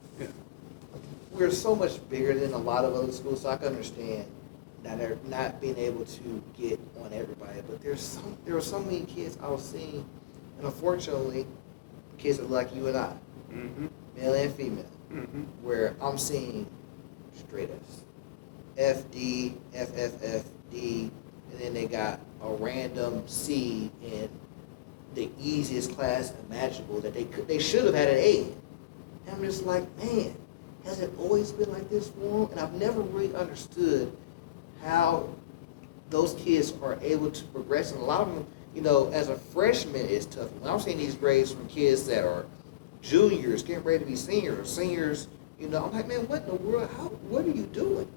we're so much bigger than a lot of other schools, so I can understand that they're not being able to get on everybody. But there were so many kids I was seeing, and unfortunately, kids that look like you and I, male and female, where I'm seeing straight F's, FD, FFFD, and then they got a random C in the easiest class imaginable that they should have had an A in. And I'm just like, man, has it always been like this for them? And I've never really understood how those kids are able to progress. And a lot of them, as a freshman, it's tough. When I'm seeing these grades from kids that are juniors, getting ready to be seniors, or seniors, I'm like, man, what in the world? What are you doing?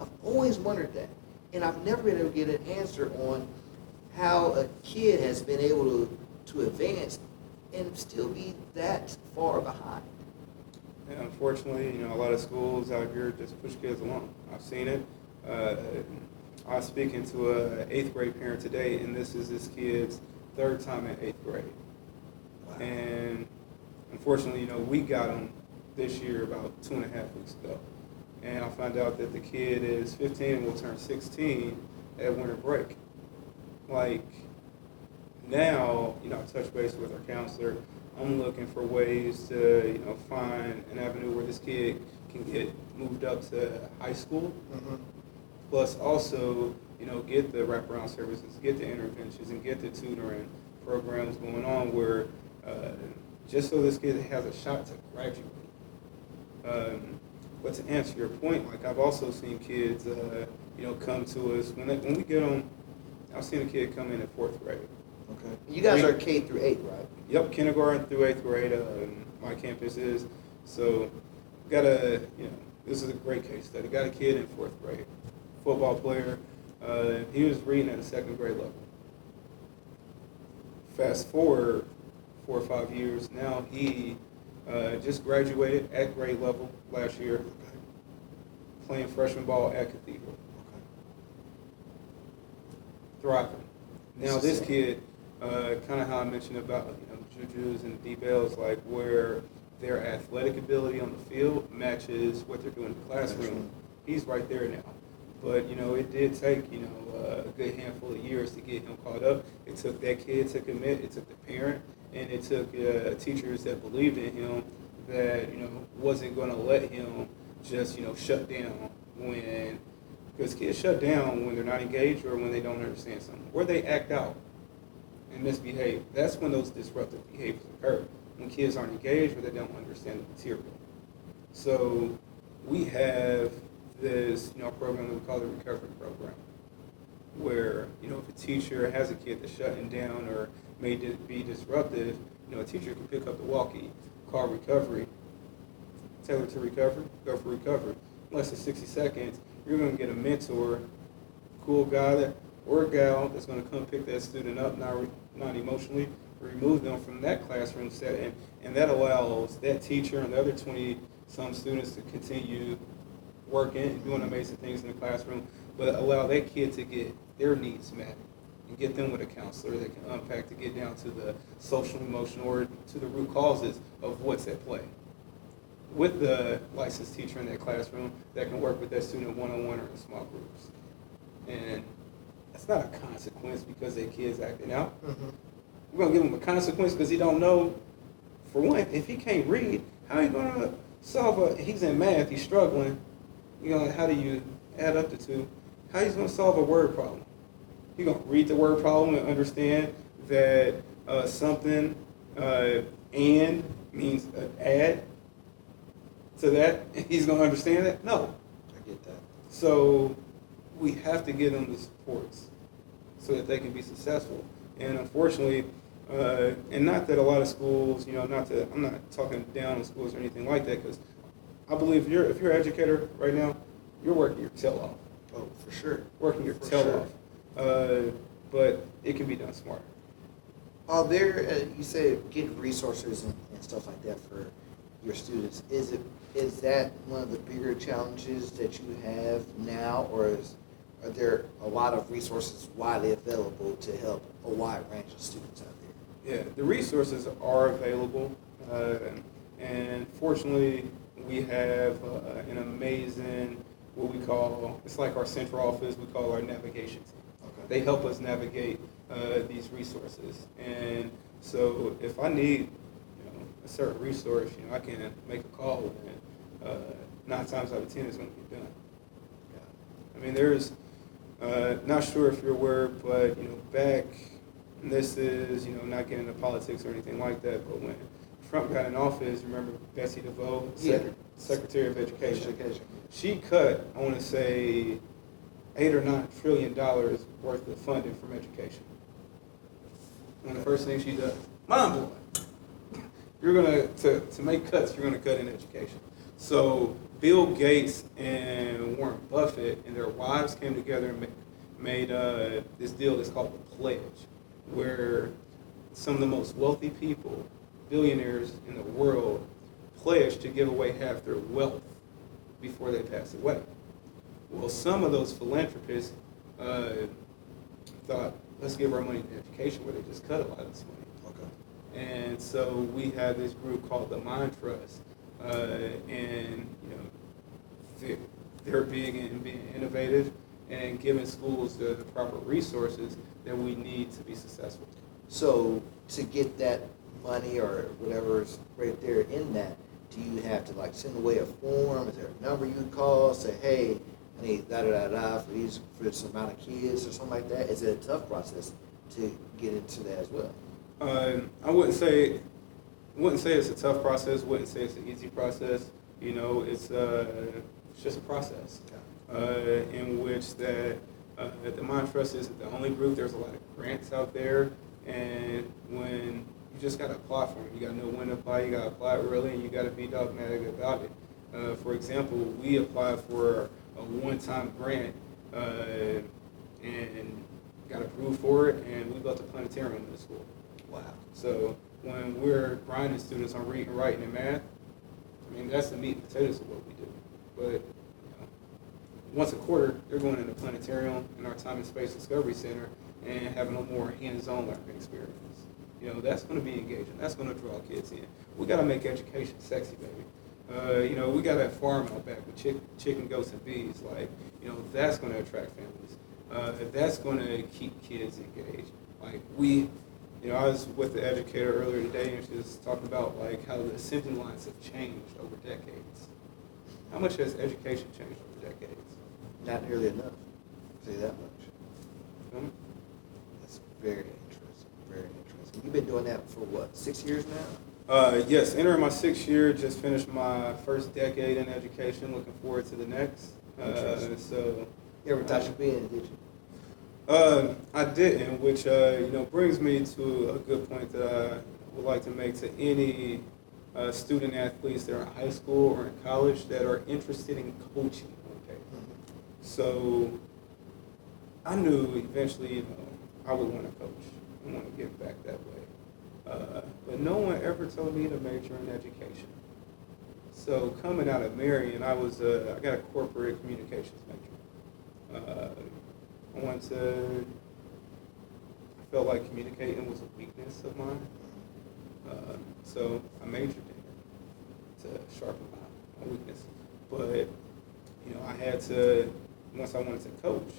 I've always wondered that. And I've never been able to get an answer on how a kid has been able to advance and still be that far behind. And unfortunately, you know, a lot of schools out here just push kids along. I've seen it. I was speaking to a 8th grade parent today, and this is this kid's 3rd time in 8th grade. Wow. And unfortunately, you know, we got him this year about 2.5 weeks ago. And I found out that the kid is 15 and will turn 16 at winter break. Like, now, you know, I touch base with our counselor. I'm looking for ways to, you know, find an avenue where this kid can get moved up to high school. Mm-hmm. Plus also, you know, get the wraparound services, get the interventions, and get the tutoring programs going on where, just so this kid has a shot to graduate. But to answer your point, like I've also seen kids, you know, come to us when we get them. I've seen a kid come in at 4th grade. Okay. You guys are K through 8, right? Yep, kindergarten through 8th grade. My campus is. So, got a, you know, this is a great case study. Got a kid in 4th grade, football player. He was reading at a 2nd grade level. Fast forward 4 or 5 years, now he just graduated at grade level last year, playing freshman ball at Cathedral. Thriving. Now this kid, kind of how I mentioned about, you know, Jujus and D-Bells, like where their athletic ability on the field matches what they're doing in the classroom. He's right there now. But, you know, it did take, you know, a good handful of years to get him caught up. It took that kid to commit, it took the parent, and it took teachers that believed in him that, you know, wasn't going to let him just, you know, shut down when, because kids shut down when they're not engaged or when they don't understand something, or they act out and misbehave. That's when those disruptive behaviors occur, when kids aren't engaged or they don't understand the material. So we have this, you know, program that we call the recovery program, where, you know, if a teacher has a kid that's shutting down or may be disruptive, you know, a teacher can pick up the walkie, call recovery, tell her to recovery, go for recovery. In less than 60 seconds, you're going to get a mentor, cool guy or gal that's going to come pick that student up, not emotionally, remove them from that classroom setting, and that allows that teacher and the other 20-some students to continue working and doing amazing things in the classroom, but allow that kid to get their needs met and get them with a counselor that can unpack to get down to the social, emotional, or to the root causes of what's at play. With the licensed teacher in that classroom that can work with that student one-on-one or in small groups. And that's not a consequence because that kid's acting out. Mm-hmm. We're going to give him a consequence because he don't know. For one, if he can't read, how are you going to solve he's in math, he's struggling. You know, how do you add up the two? How he's going to solve a word problem? He's going to read the word problem and understand that something and means add to that. He's going to understand that? No. I get that. So we have to give them the supports so that they can be successful. And unfortunately, and not that a lot of schools, you know, I'm not talking down on schools or anything like that, because I believe if you're an educator right now, you're working your tail off. Oh, for sure. Working your tail off. But it can be done smart. Are there, you said getting resources and stuff like that for your students. Is that one of the bigger challenges that you have now, or are there a lot of resources widely available to help a wide range of students out there? Yeah, the resources are available, and fortunately, we have an amazing, what we call, it's like our central office, we call our navigation team. Okay. They help us navigate these resources. And so if I need, you know, a certain resource, you know, I can make a call, and 9 times out of 10 it's going to get done. Yeah. I mean, there's, not sure if you're aware, but, you know, back, and this is, you know, not getting into politics or anything like that, but when Trump got in office, remember Betsy DeVos, Secretary of Education. She cut, I want to say, $8 or $9 trillion worth of funding from education. And the first thing she does, mind blowing. You're gonna to make cuts. You're gonna cut in education. So Bill Gates and Warren Buffett and their wives came together and made this deal that's called the Pledge, where some of the most wealthy people, billionaires in the world, pledged to give away half their wealth before they pass away. Well, some of those philanthropists thought, let's give our money to education, where they just cut a lot of this money. And so we have this group called the Mind Trust, and they're big in being innovative and giving schools the proper resources that we need to be successful. So to get that money or whatever's right there in that, do you have to like send away a form? Is there a number you would call? Say, hey, I need da da da da for this amount of kids or something like that. Is it a tough process to get into that as well? I wouldn't say it's a tough process. Wouldn't say it's an easy process. It's just a process in which that the Mind Trust isn't the only group. There's a lot of grants out there, and when you just got to apply for them, you got to know when to apply. You got to apply early, and you got to be dogmatic about it. For example, we applied for a one-time grant and got approved for it, and we built a planetarium in the school. Wow. So when we're grinding students on reading, writing, and math, that's the meat and potatoes of what we do. But once a quarter, they're going in the planetarium in our time and space discovery center and having a more hands-on learning experience. That's going to be engaging. That's going to draw kids in. We got to make education sexy, baby. We got that farm out back with chicken, goats, and bees. That's going to attract families. That's going to keep kids engaged. I was with the educator earlier today, and she was talking about how the assembly lines have changed over decades. How much has education changed over decades? Not nearly enough. I'll say that much. That's very interesting. Very interesting. You've been doing that for what, 6 years now? Yes, entering my 6th year. Just finished my first decade in education. Looking forward to the next. You ever thought you'd be in it, did you? I didn't, which brings me to a good point that I would like to make to any student athletes that are in high school or in college that are interested in coaching one day. So I knew eventually, I would want to coach and want to give back that way. But no one ever told me to major in education. So coming out of Marion, I got a corporate communications major. I felt like communicating was a weakness of mine. So I majored in it to sharpen my weakness. But, I had to, once I wanted to coach,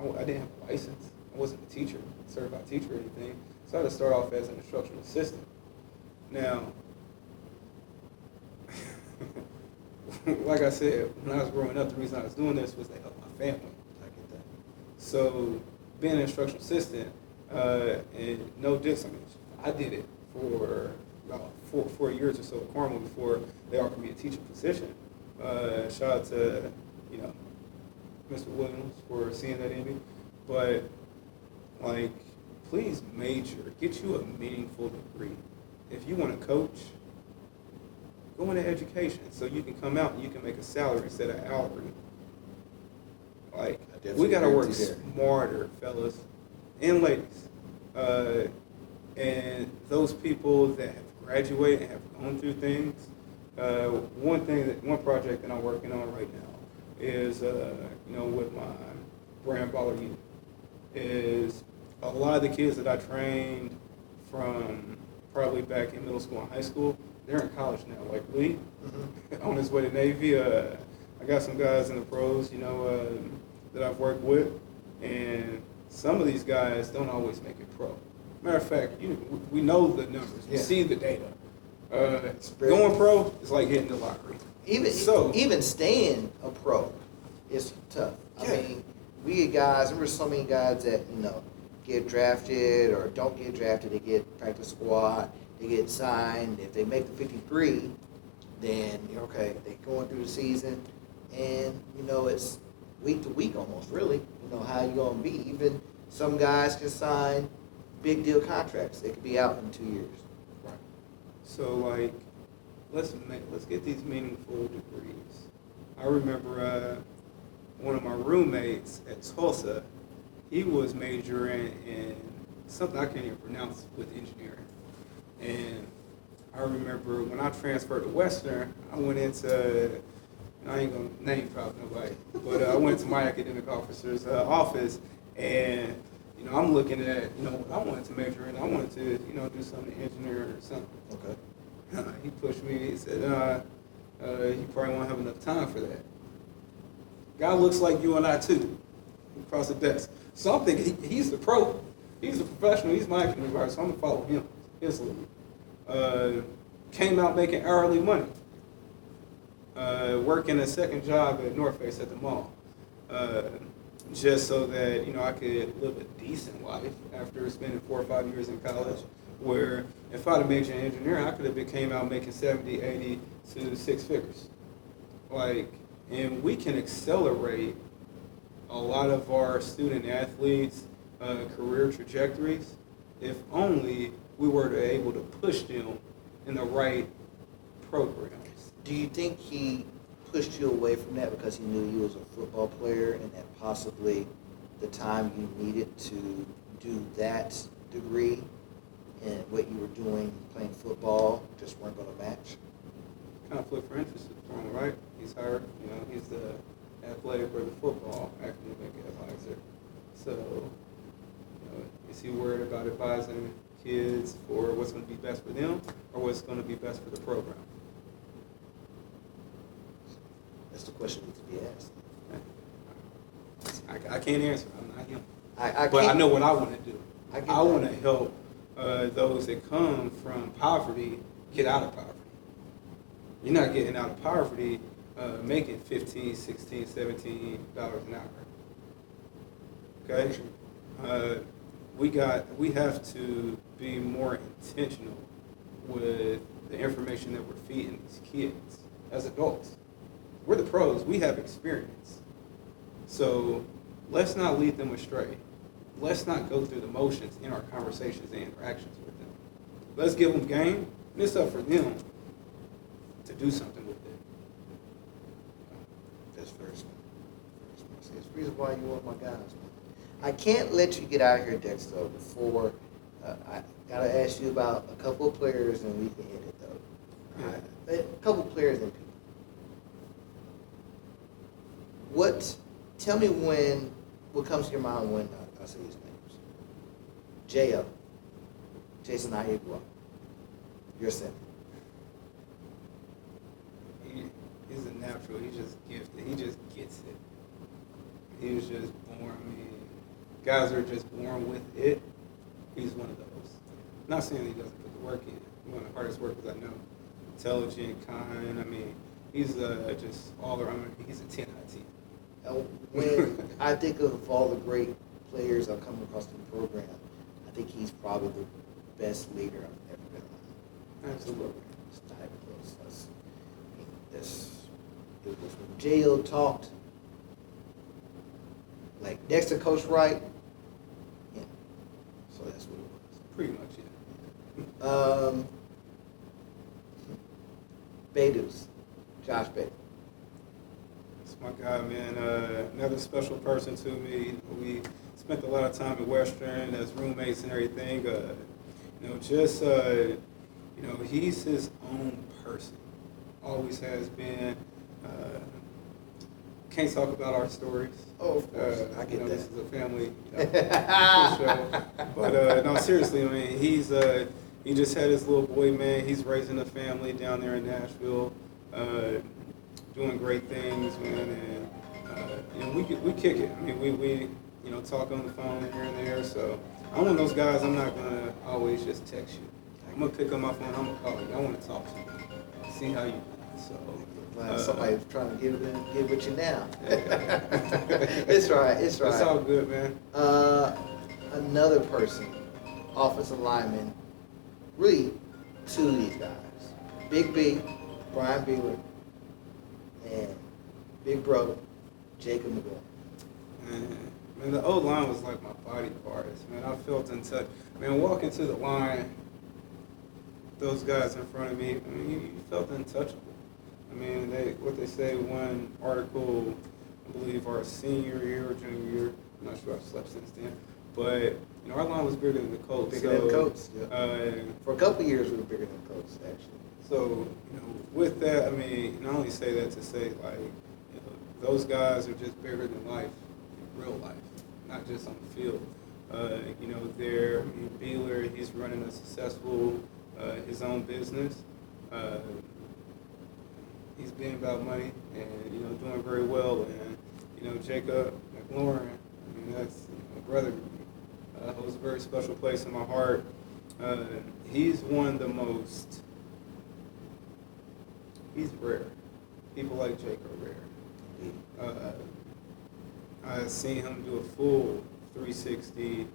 I didn't have a license. I wasn't a teacher, certified teacher or anything. So I had to start off as an instructional assistant. Now, like I said, when I was growing up, the reason I was doing this was to help my family. So being an instructional assistant, and no diss, I did it for about 4 years or so at Carmel before they offered me a teaching position. Shout out to Mr. Williams for seeing that in me. But please major, get you a meaningful degree. If you want to coach, go into education so you can come out and you can make a salary instead of hourly. We got to work smarter, fellas and ladies. And those people that have graduated and have gone through things, one project that I'm working on right now is, with my brand baller youth, is a lot of the kids that I trained from probably back in middle school and high school, they're in college now. Like Lee, on his way to Navy. I got some guys in the pros, that I've worked with, and some of these guys don't always make it pro. Matter of fact, we know the numbers, we see the data. Going pro is like hitting the lottery. Even staying a pro is tough. I mean, we get guys. There were so many guys that get drafted or don't get drafted. They get practice squad. They get signed. If they make the 53, then okay, they're going through the season, and it's week to week almost, really. How you gonna be. Even some guys can sign big deal contracts. They could be out in 2 years. Right. So let's get these meaningful degrees. I remember one of my roommates at Tulsa, he was majoring in something I can't even pronounce with engineering. And I remember when I transferred to Western, I went into, I ain't gonna name drop nobody, but I went to my academic officer's office, and I'm looking at what I wanted to major in. I wanted to do something engineer or something. Okay. He pushed me. He said, "You probably won't have enough time for that." Guy looks like you and I too, across the desk. So I'm thinking he's the pro, he's the professional, he's my academic advisor, so I'm gonna follow him. His lead. Came out making hourly money. Working a second job at North Face at the mall, just so that I could live a decent life after spending 4 or 5 years in college. Where if I'd have majored in engineering, I could have came out making 70, 80 to 6 figures. And we can accelerate a lot of our student athletes' career trajectories if only we were able to push them in the right programs. Do you think he pushed you away from that because he knew you was a football player and that possibly the time you needed to do that degree and what you were doing playing football just weren't going to match? Conflict for interest for him, right? He's hired, he's the athletic or the football academic advisor. So, is he worried about advising kids for what's going to be best for them or what's going to be best for the program? That's the question that needs to be asked. I can't answer. I'm not him. But I know what I want to do. I want to that. help those that come from poverty get out of poverty. You're not getting out of poverty making $15, $16, $17 an hour. Okay? We have to be more intentional with the information that we're feeding these kids as adults. We're the pros. We have experience. So let's not lead them astray. Let's not go through the motions in our conversations and interactions with them. Let's give them game, and it's up for them to do something with it. That's very smart. It's the reason why you're one of my guys, man. I can't let you get out of here, Dexter, before I gotta ask you about a couple of players, and we can end it though. Yeah. A couple of players and people. Tell me what comes to your mind when I say these names. J.O., Jason Ayigua, your center. He's a natural. He's just gifted. He just gets it. He was just born. Guys are just born with it. He's one of those. Not saying he doesn't put the work in. One of the hardest workers I know. Intelligent, kind. He's just all around. He's a 10 out of 10. When I think of all the great players I've come across in the program, I think he's probably the best leader I've ever been around. Absolutely. It was when J.O. talked, like Dexter coached right, yeah. So that's what it was. Pretty much, yeah. Beidus, Josh Beidus. That's my guy, man. Another special person to me. We spent a lot of time at Western as roommates and everything. He's his own person. Always has been. Can't talk about our stories. Oh, of course. I get that. This is a family show. But no, seriously, he just had his little boy, man. He's raising a family down there in Nashville, doing great things, man. And we kick it. We talk on the phone here and there. So I'm one of those guys. I'm not gonna always just text you. I'm gonna pick up my phone. I'm gonna call you. I want to talk to you. See how you doing. So somebody's trying to get with you now. It's right. It's right. It's all good, man. Another person, offensive lineman, really two of these guys. Big B, Brian Beeler, and Big Bro, Jacob McGuire. Man, the O-line was like my body parts, man. I felt in touch. Man, walking to the line, those guys in front of me, you felt untouchable. What they say, one article, I believe our senior year or junior year, I'm not sure I've slept since then, But our line was bigger than the Colts. Bigger than the Colts. Yeah. For a couple of years, we were bigger than the Colts, actually. So with that, I mean, I only say that to say like those guys are just bigger than life in real life, not just on the field. Beeler, he's running a successful his own business. He's being about money and doing very well. And Jacob McLaurin, I mean that's a brother to me. Holds a very special place in my heart. He's one of the most. He's rare. People like Jake are rare. I've seen him do a full 360,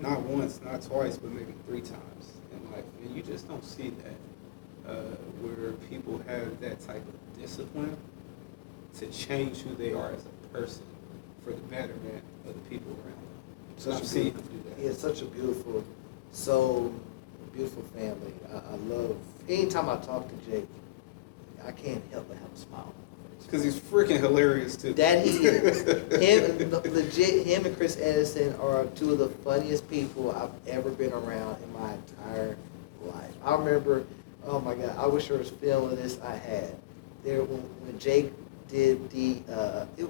not once, not twice, but maybe 3 times in life. And you just don't see that, where people have that type of discipline to change who they are as a person for the betterment of the people around them. So I've seen him do that. He has such a beautiful soul, beautiful family. I love, anytime I talk to Jake, I can't help but have a smile. Because he's freaking hilarious too. That he is. Him and Chris Edison are 2 of the funniest people I've ever been around in my entire life. I remember, oh my God, I wish there was film of this I had. There when Jake did the, it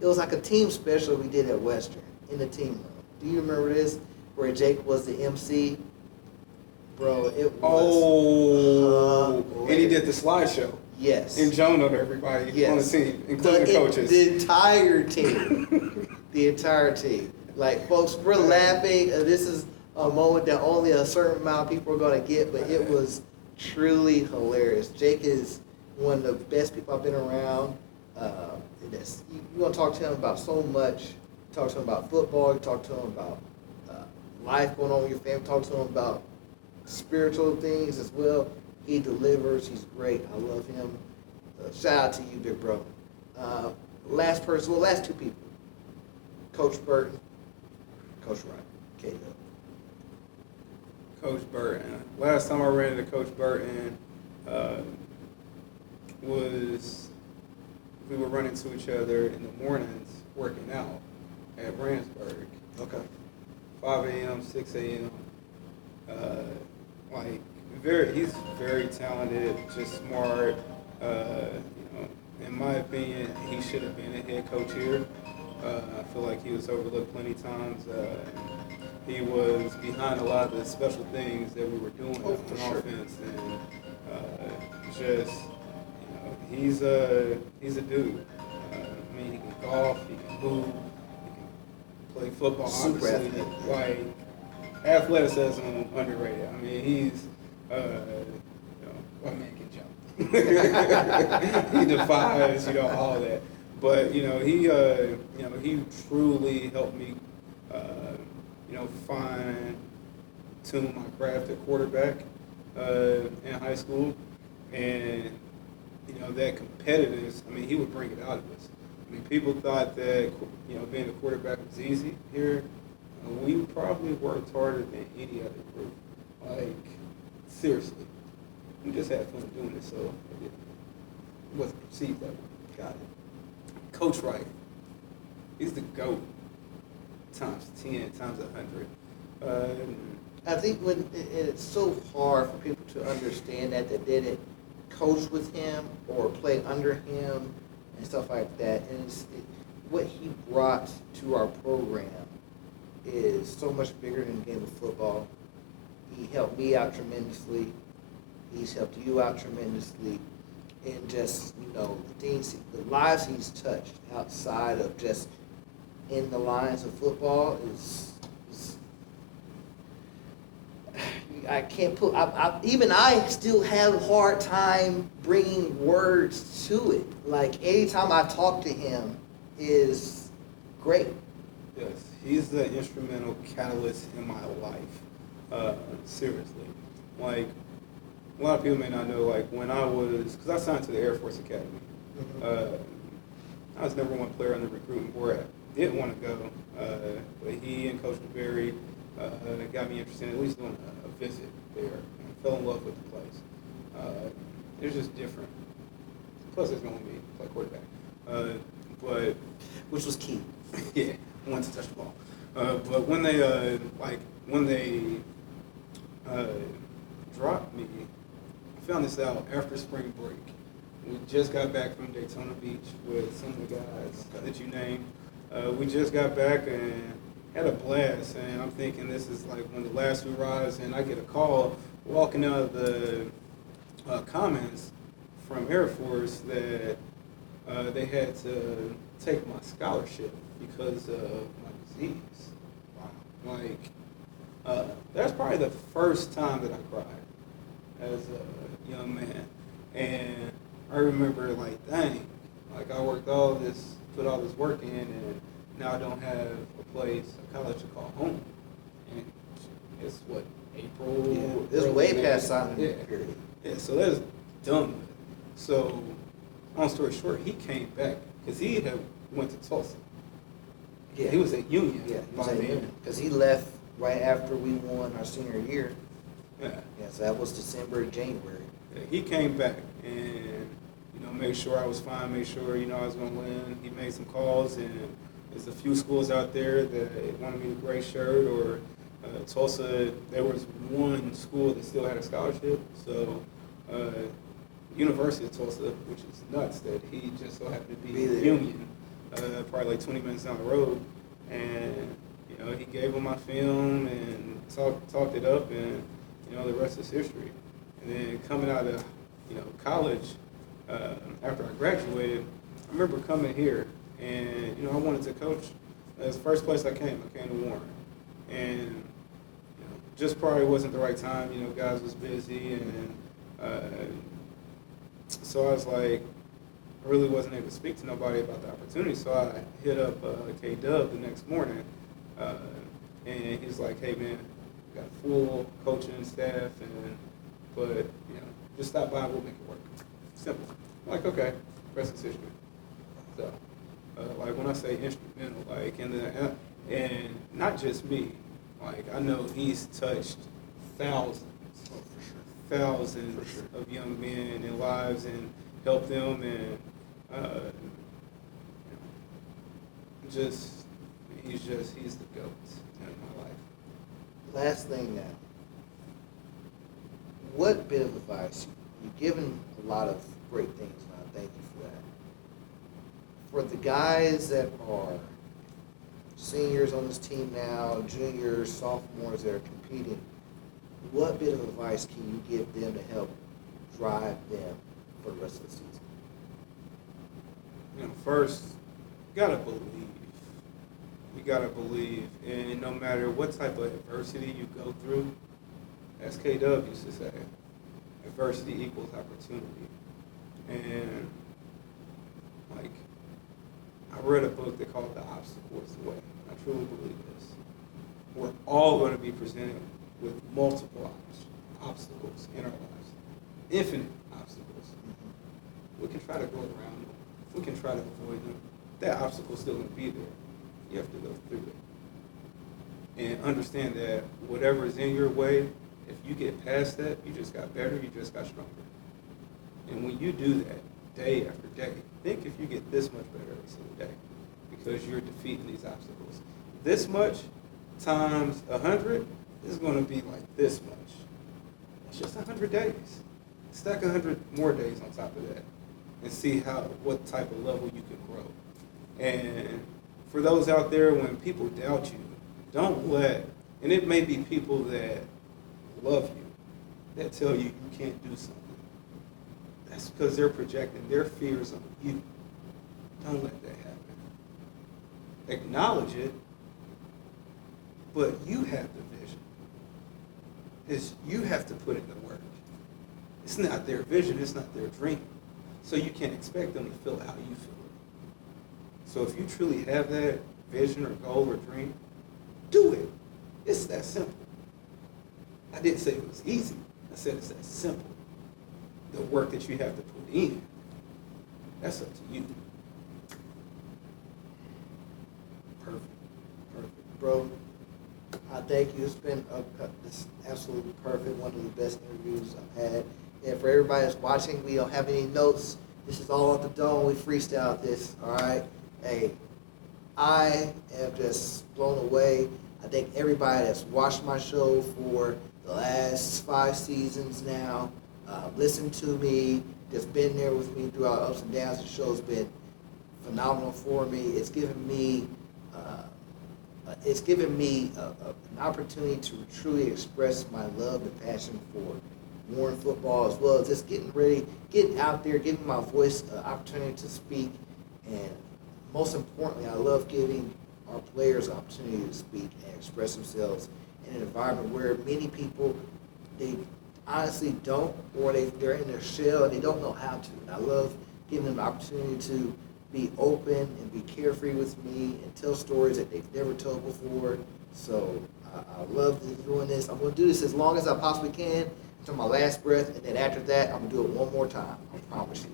was like a team special we did at Western in the team room. Do you remember this? Where Jake was the MC? Bro, it was. And he did the slideshow. Yes. And Jonah to everybody on the team, including the coaches. The entire team. The entire team. Like, folks, we're laughing. This is a moment that only a certain amount of people are going to get, but it was truly hilarious. Jake is one of the best people I've been around. You want to talk to him about so much. Talk to him about football. You talk to him about life going on with your family. Talk to him about spiritual things as well. He delivers. He's great. I love him. Shout out to you, big bro. Last 2 people. Coach Burton, Coach Wright, K-Dub. Coach Burton. Last time I ran into Coach Burton was we were running to each other in the mornings working out at Brandsburg. Okay. 5 a.m., 6 a.m. He's very talented, just smart. In my opinion, he should have been a head coach here. I feel like he was overlooked plenty times. He was behind a lot of the special things that we were doing on offense, and he's a dude. He can golf, he can hoop, he can play football. Super obviously, athletic. like athleticism underrated. He's one man can jump. He defies, all that. But he truly helped me, fine tune my craft at quarterback in high school, and that competitiveness. He would bring it out of us. People thought that being a quarterback was easy here. We probably worked harder than any other group. Seriously. We just had fun doing it, so it wasn't perceived that way. Got it. Coach Wright, he's the GOAT, times 10, times 100. I think it's so hard for people to understand that they didn't coach with him or play under him and stuff like that. And what he brought to our program is so much bigger than the game of football. He helped me out tremendously. He's helped you out tremendously. And just, the things, the lives he's touched outside of just in the lines of football is I can't put, even I still have a hard time bringing words to it. Like, anytime I talk to him is great. Yes, he's the instrumental catalyst in my life. Seriously. Like, a lot of people may not know, when I was, because I signed to the Air Force Academy. I was number 1 player on the recruiting board. I didn't want to go, but he and Coach DeBerry got me interested in at least doing a visit there. I fell in love with the place. It was just different. Plus, it's going to be play quarterback. But which was key. Yeah, wanted to touch the ball. But when they dropped me, I found this out after spring break. We just got back from Daytona Beach with some of the guys that you named. We just got back and had a blast, and I'm thinking this is like one of the last hurrahs, and I get a call walking out of the comments from Air Force that they had to take my scholarship because of my disease. Wow. Like, that's probably the first time that I cried as a young man. And I remember, like, dang, like I worked all this, put all this work in, and now I don't have a place, a college to call home. And it's what, April? Yeah, it's way past signing period. Yeah, so that's done with. So, long story short, he came back because he had went to Tulsa. Yeah. He was at Union. Yeah, he was by at then. Union. Because he left right after we won our senior year. Yeah. Yeah, so that was December, January. Yeah, he came back and, made sure I was fine, made sure, I was going to win. He made some calls, and there's a few schools out there that wanted me to gray shirt, or Tulsa, there was one school that still had a scholarship. So, University of Tulsa, which is nuts that he just so happened to be in Union, probably like 20 minutes down the road. And, he gave him my film and talked it up, and, the rest is history. And then coming out of, college, after I graduated, I remember coming here, and, I wanted to coach. That's the first place I came to Warren. And, just probably wasn't the right time, guys was busy, and so I was like, I really wasn't able to speak to nobody about the opportunity, so I hit up K-Dub the next morning, and he's like, hey man, got full coaching staff, but just stop by, we'll make it work. Simple. I'm like, okay, rest is history. So, like when I say instrumental, like, and not just me, like I know he's touched thousands of young men and lives, and helped them, and he's the GOAT in my life. Last thing now. What bit of advice, you've given a lot of great things, and I thank you for that. For the guys that are seniors on this team now, juniors, sophomores that are competing, what bit of advice can you give them to help drive them for the rest of the season? First, you gotta believe. You gotta believe, and no matter what type of adversity you go through, as KW used to say, adversity equals opportunity. And like, I read a book that called The Obstacle is the Way. I truly believe this. We're all going to be presented with multiple obstacles in our lives, infinite obstacles. We can try to go around them. We can try to avoid them. That obstacle's still going to be there. You have to go through it. And understand that whatever is in your way, if you get past that, you just got better, you just got stronger. And when you do that day after day, think if you get this much better every single day, because you're defeating these obstacles. This much times 100 is going to be like this much. It's just 100 days. Stack 100 more days on top of that, and see what type of level you can grow. And for those out there, when people doubt you, don't let, and it may be people that love you, that tell you you can't do something. That's because they're projecting their fears on you. Don't let that happen. Acknowledge it, but you have the vision. You have to put in the work. It's not their vision, it's not their dream. So you can't expect them to feel how you feel it. So if you truly have that vision or goal or dream, do it. It's that simple. I didn't say it was easy. I said it's that simple. The work that you have to put in, that's up to you. Perfect. Bro, I thank you. It's been it's absolutely perfect. One of the best interviews I've had. And for everybody that's watching, we don't have any notes. This is all off the dome. We freestyled this. All right. Hey, I am just blown away. I think everybody that's watched my show for the last 5 seasons now, listened to me, that's been there with me throughout ups and downs. The show's been phenomenal for me. It's given me an opportunity to truly express my love and passion for Warren football, as well as just getting out there, giving my voice an opportunity to speak. And most importantly, I love giving our players an opportunity to speak and express themselves in an environment where many people, they honestly don't, or they're in their shell and they don't know how to. And I love giving them the opportunity to be open and be carefree with me and tell stories that they've never told before. So I love doing this. I'm going to do this as long as I possibly can until my last breath, and then after that, I'm going to do it one more time. I promise you.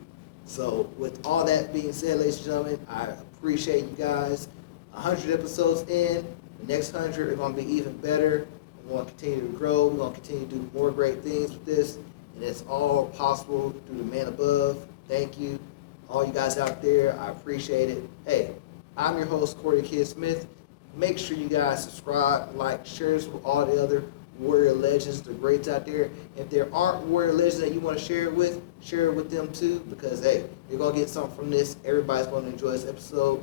So with all that being said, ladies and gentlemen, I appreciate you guys. 100 episodes in, the next 100 are going to be even better. We're going to continue to grow. We're going to continue to do more great things with this, and it's all possible through the man above. Thank you. All you guys out there, I appreciate it. Hey, I'm your host, Corey Kid Smith. Make sure you guys subscribe, like, share this with all the other Warrior Legends, the greats out there. If there aren't Warrior Legends that you want to share it with them too, because, hey, you're going to get something from this. Everybody's going to enjoy this episode.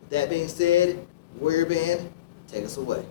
With that being said, Warrior Band, take us away.